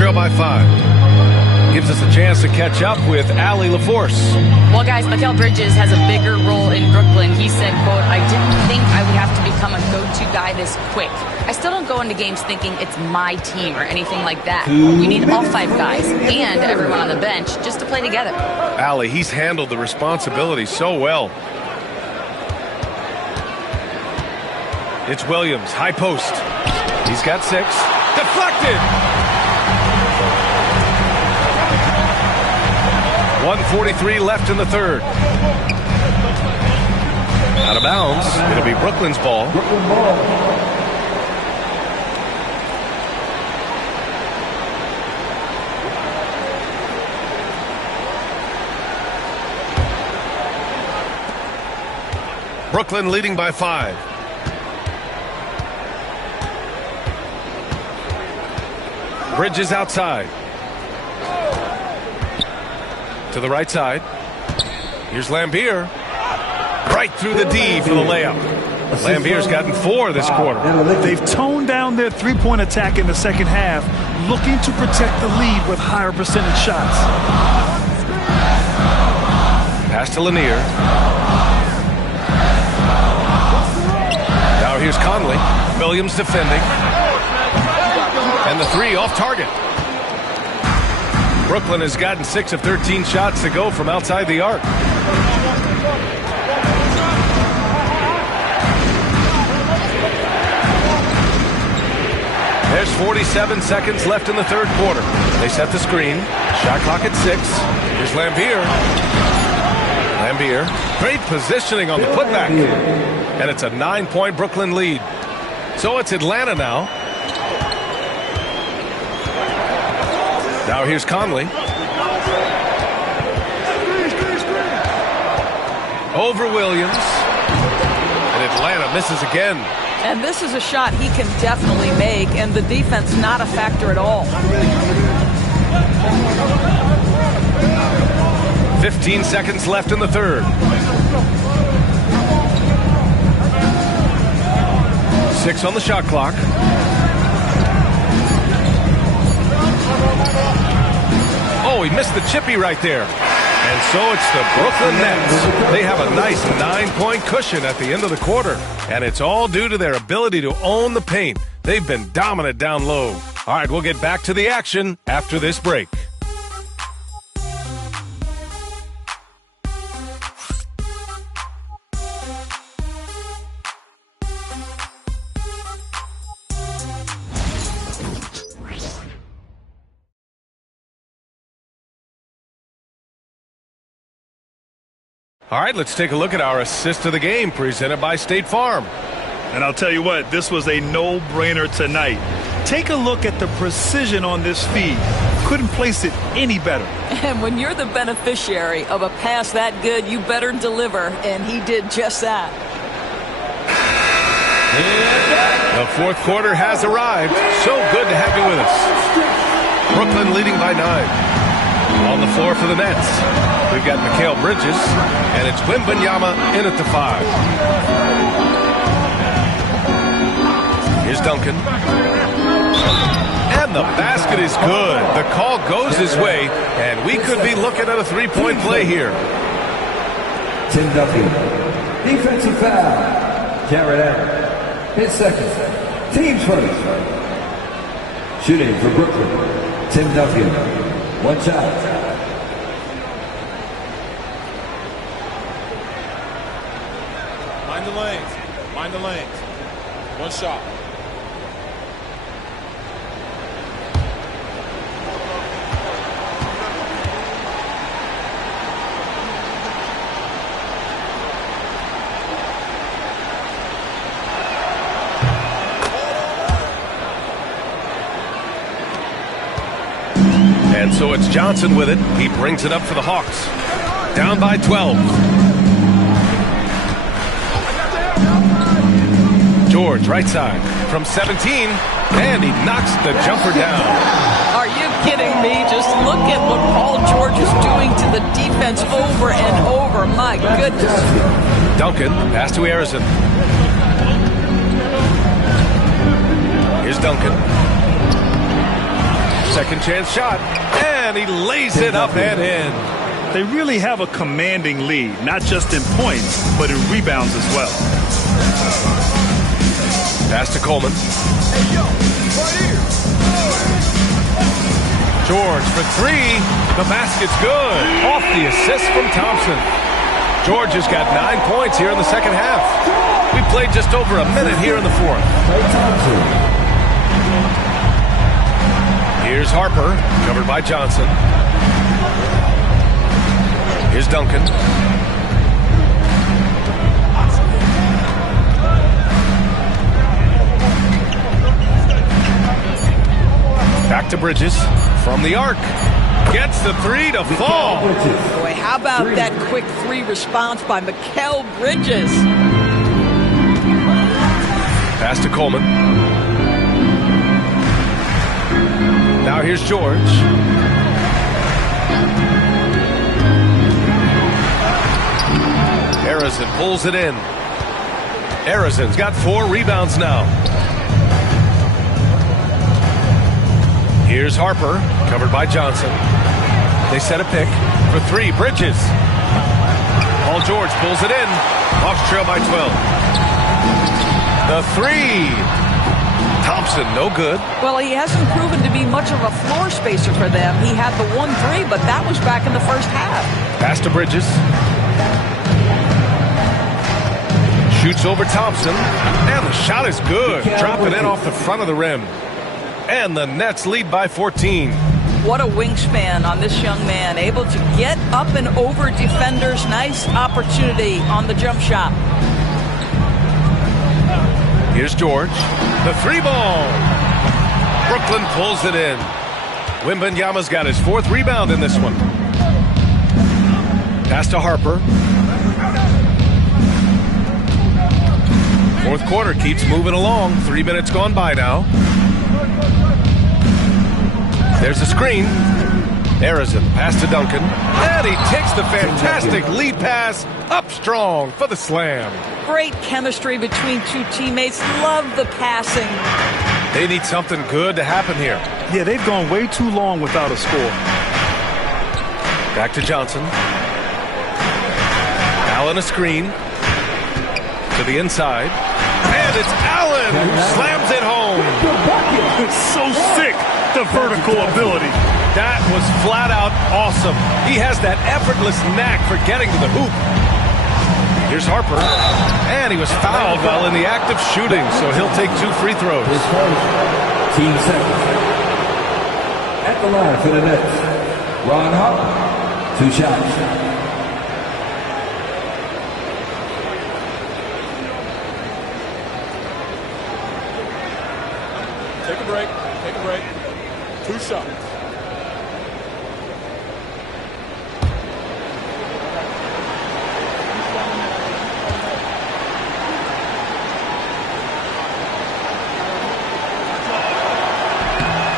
trail by 5. Gives us a chance to catch up with Allie LaForce. Well, guys, Mikal Bridges has a bigger role in Brooklyn. He said, quote, "I didn't think I would have to become a go-to guy this quick. I still don't go into games thinking it's my team or anything like that. You need all 5 guys and everyone on the bench just to play together." Allie, he's handled the responsibility so well. It's Williams, high post. He's got 6. Deflected! 1:43 left in the third. Out of bounds. It'll be Brooklyn's ball. Brooklyn leading by 5. Bridges outside. To the right side. Here's Lambier. Right through the D for the layup. Lambier's gotten 4 this quarter. They've toned down their three-point attack in the second half, looking to protect the lead with higher percentage shots. Pass to Lanier. Now here's Conley. Williams defending. And the 3 off target. Brooklyn has gotten 6 of 13 shots to go from outside the arc. There's 47 seconds left in the third quarter. They set the screen. Shot clock at 6. Here's Lambier. Lambier. Great positioning on the putback. And it's a 9-point Brooklyn lead. So it's Atlanta now. Now here's Conley. Over Williams. And Atlanta misses again. And this is a shot he can definitely make, and the defense not a factor at all. 15 seconds left in the third. 6 on the shot clock. Oh, he missed the chippy right there. And so it's the Brooklyn Nets. They have a nice 9-point cushion at the end of the quarter. And it's all due to their ability to own the paint. They've been dominant down low. All right, we'll get back to the action after this break. All right, let's take a look at our assist of the game presented by State Farm. And I'll tell you what, this was a no-brainer tonight. Take a look at the precision on this feed. Couldn't place it any better. And when you're the beneficiary of a pass that good, you better deliver, and he did just that. The fourth quarter has arrived. So good to have you with us. Brooklyn leading by 9. On the floor for the Nets, we've got Mikal Bridges, and it's Wembanyama in at the 5. Here's Duncan. And the basket is good. The call goes his way, and we could be looking at a 3-point play here. Tim Duncan. Defensive foul. Jared Allen. His second. Team's first. Shooting for Brooklyn. Tim Duncan. 1 shot. Mind the lanes. Mind the lanes. 1 shot. And so it's Johnson with it. He brings it up for the Hawks. Down by 12. George, right side, from 17, and he knocks the jumper down. Are you kidding me? Just look at what Paul George is doing to the defense over and over. My goodness. Duncan, pass to Harrison. Here's Duncan. second chance shot. And he lays it up and in. They really have a commanding lead, not just in points, but in rebounds as well. Pass to Coleman. George for three. The basket's good. Off the assist from Thompson. George has got 9 points here in the second half. We played just over a minute here in the fourth. Here's Harper, covered by Johnson. Here's Duncan. Back to Bridges from the arc. Gets the three to fall. Boy, how about that quick three response by Mikal Bridges? Pass to Coleman. Now here's George. Harrison pulls it in. Harrison's got 4 rebounds now. Here's Harper, covered by Johnson. They set a pick for 3. Bridges. Paul George pulls it in. Hawks trail by 12. The 3. Thompson, no good. Well, he hasn't proven to be much of a floor spacer for them. He had the 1-3, but that was back in the first half. Pass to Bridges. Shoots over Thompson. And the shot is good. Dropping in off the front of the rim. And the Nets lead by 14. What a wingspan on this young man. Able to get up and over defenders. Nice opportunity on the jump shot. Here's George. The 3 ball. Brooklyn pulls it in. Wembanyama's got his 4th rebound in this one. Pass to Harper. Fourth quarter keeps moving along. 3 minutes gone by now. There's a screen. Harrison, pass to Duncan. And he takes the fantastic lead pass up strong for the slam. Great chemistry between two teammates. Love the passing. They need something good to happen here. Yeah, they've gone way too long without a score. Back to Johnson. Allen a screen. To the inside. And it's Allen who slams it home. It's so sick, the vertical ability. That was flat out awesome. He has that effortless knack for getting to the hoop. Here's Harper. And he was fouled while in the act of shooting, so he'll take 2 free throws. Team second. At the line for the Nets, Ron Harper, 2 shots. Take a break. Take a break. 2 shots.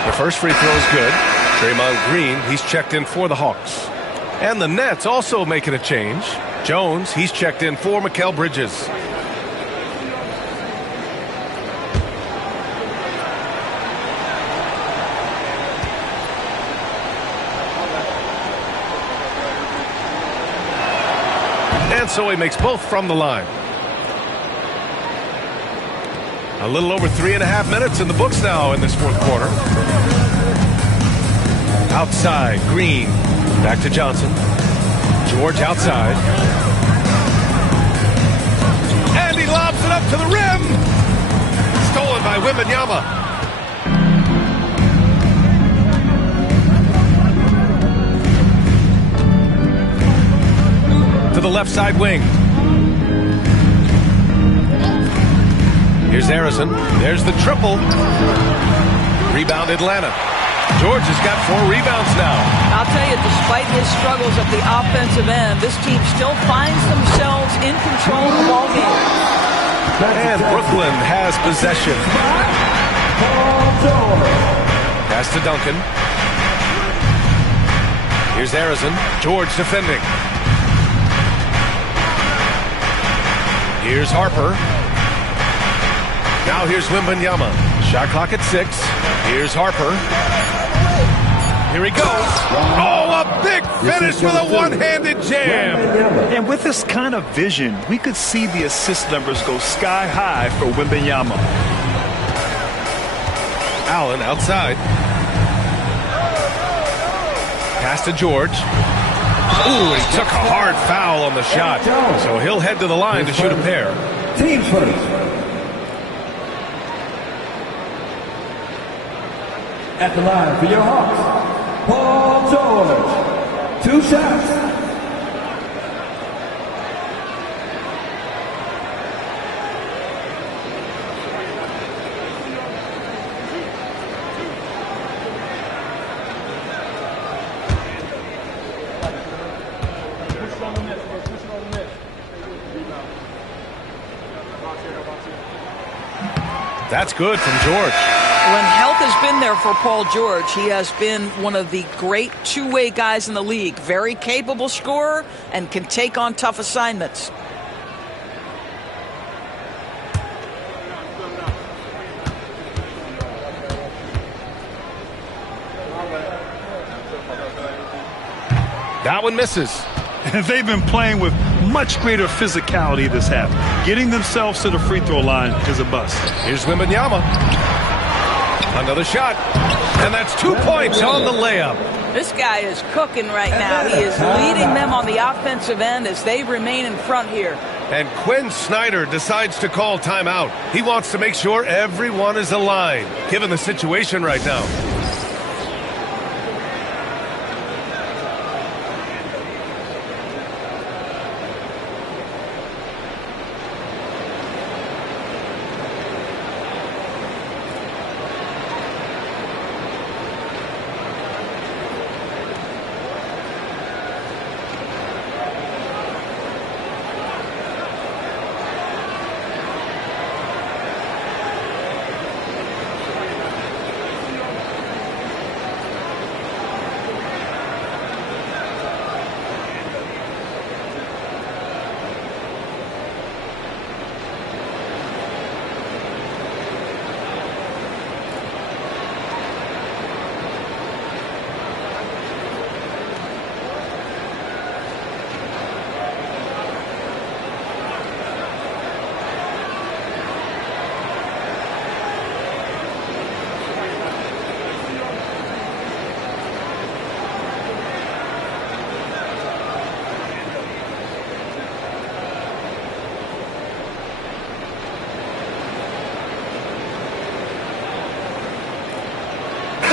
The first free throw is good. Draymond Green, he's checked in for the Hawks. And the Nets also making a change. Jones, he's checked in for Mikal Bridges. And so he makes both from the line. A little over 3.5 minutes in the books now in this fourth quarter. Outside, Green. Back to Johnson. George outside. And he lobs it up to the rim. Stolen by Wembanyama. To the left side wing. Here's Harrison. There's the triple. Rebound Atlanta. George has got 4 rebounds now. I'll tell you, despite his struggles at the offensive end, this team still finds themselves in control of the ball game. And Brooklyn has possession. Pass to Duncan. Here's Harrison. George defending. Here's Harper. Now here's Wembanyama. Shot clock at 6. Here's Harper. Here he goes. Oh, a big finish with a one-handed jam. And with this kind of vision, we could see the assist numbers go sky high for Wembanyama. Allen outside. Pass to George. Ooh, he took a hard foul on the shot. So he'll head to the line to shoot a pair. Team first. At the line for your Hawks, Paul George. 2 shots. That's good from George. When health has been there for Paul George, he has been one of the great two-way guys in the league. Very capable scorer and can take on tough assignments. That one misses. They've been playing with much greater physicality this half. Getting themselves to the free throw line is a bust. Here's Wembanyama. Another shot. And that's 2 points on the layup. This guy is cooking right now. He is leading them on the offensive end as they remain in front here. And Quinn Snyder decides to call timeout. He wants to make sure everyone is aligned, given the situation right now.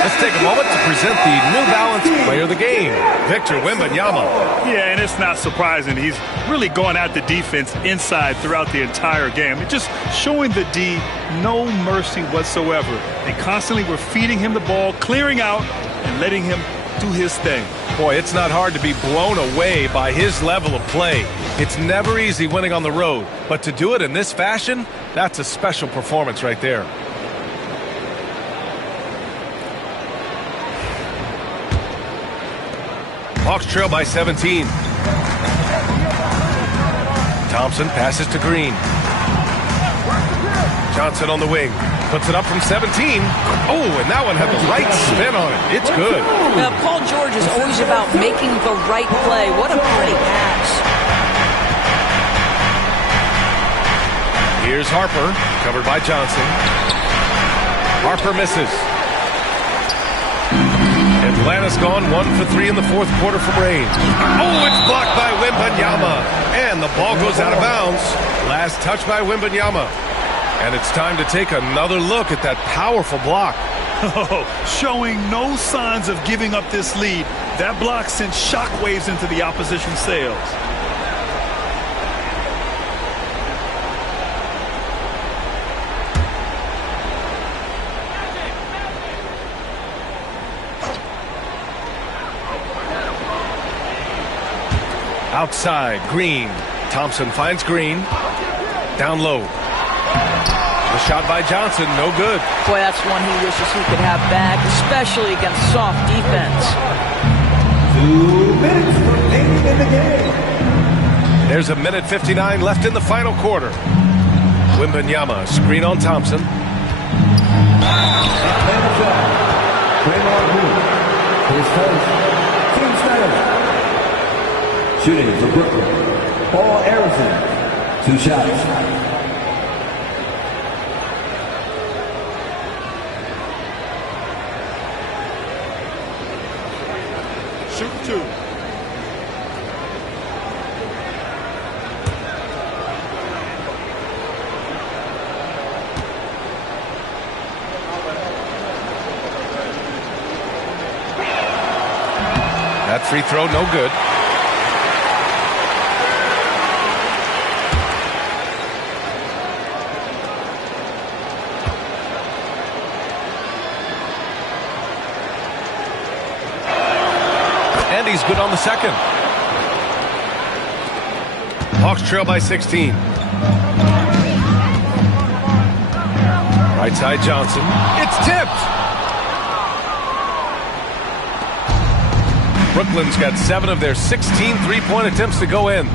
Let's take a moment to present the New Balance Player of the Game, Victor Wembanyama. Yeah, and it's not surprising. He's really going at the defense inside throughout the entire game. And just showing the D no mercy whatsoever. They constantly were feeding him the ball, clearing out, and letting him do his thing. Boy, it's not hard to be blown away by his level of play. It's never easy winning on the road, but to do it in this fashion, that's a special performance right there. Hawks trail by 17. Thompson passes to Green. Johnson on the wing. Puts it up from 17. Oh, and that one had the right spin on it. It's good. Paul George is always about making the right play. What a pretty pass. Here's Harper, covered by Johnson. Harper misses. Atlanta's gone 1 for 3 in the fourth quarter from range. Oh, it's blocked by Wembanyama. And the ball goes out of bounds. Last touch by Wembanyama. And it's time to take another look at that powerful block. Showing no signs of giving up this lead. That block sent shockwaves into the opposition sails. Outside, Green. Thompson finds Green. Down low. The shot by Johnson, no good. Boy, that's one he wishes he could have back, especially against soft defense. 2 minutes remaining in the game. There's a minute 59 left in the final quarter. Wembanyama, screen on Thompson. His coach, Team Snefl. Shooting for Brooklyn, Paul Arizin. 2 shots. Shoot 2. That free throw, no good. And he's good on the second. Hawks trail by 16. Right side Johnson. It's tipped. Brooklyn's got 7 of their 16 three-point attempts to go in.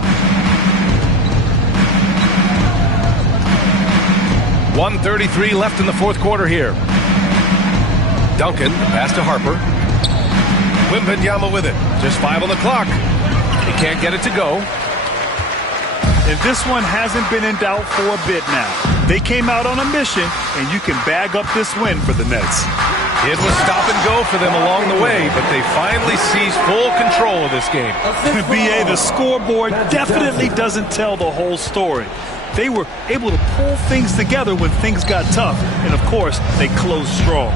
1:33 left in the fourth quarter here. Duncan, pass to Harper. Wembanyama with it. Just 5 on the clock. He can't get it to go. And this one hasn't been in doubt for a bit now. They came out on a mission, and you can bag up this win for the Nets. It was stop and go for them along the way, but they finally seized full control of this game. BA, the scoreboard definitely doesn't tell the whole story. They were able to pull things together when things got tough, and of course, they closed strong.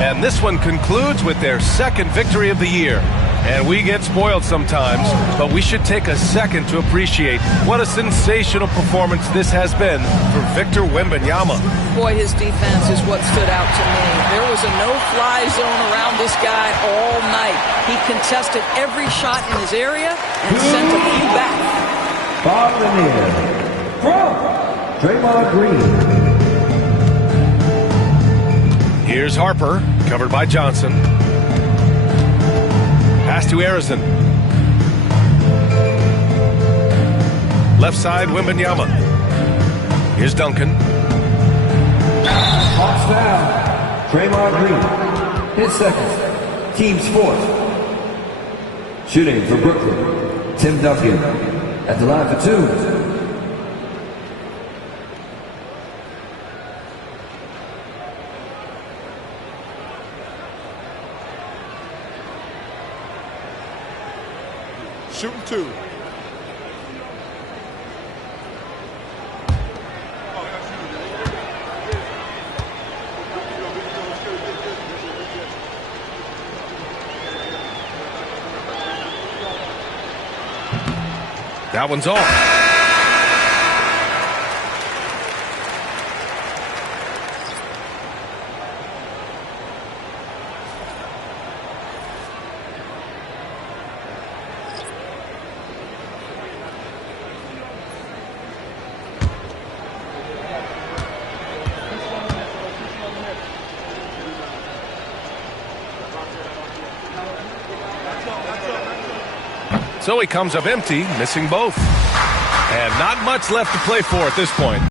And this one concludes with their second victory of the year. And we get spoiled sometimes, but we should take a second to appreciate what a sensational performance this has been for Victor Wembanyama. Boy, his defense is what stood out to me. There was a no-fly zone around this guy all night. He contested every shot in his area and sent a few back. Bob Lanier from Draymond Green. Here's Harper, covered by Johnson. Pass to Arizin. Left side, Wembanyama. Here's Duncan. Hawks foul. Draymond Green. His second. Team's fourth. Shooting for Brooklyn, Tim Duncan. At the line for 2. Shooting 2. That one's off. So he comes up empty, missing both. And not much left to play for at this point.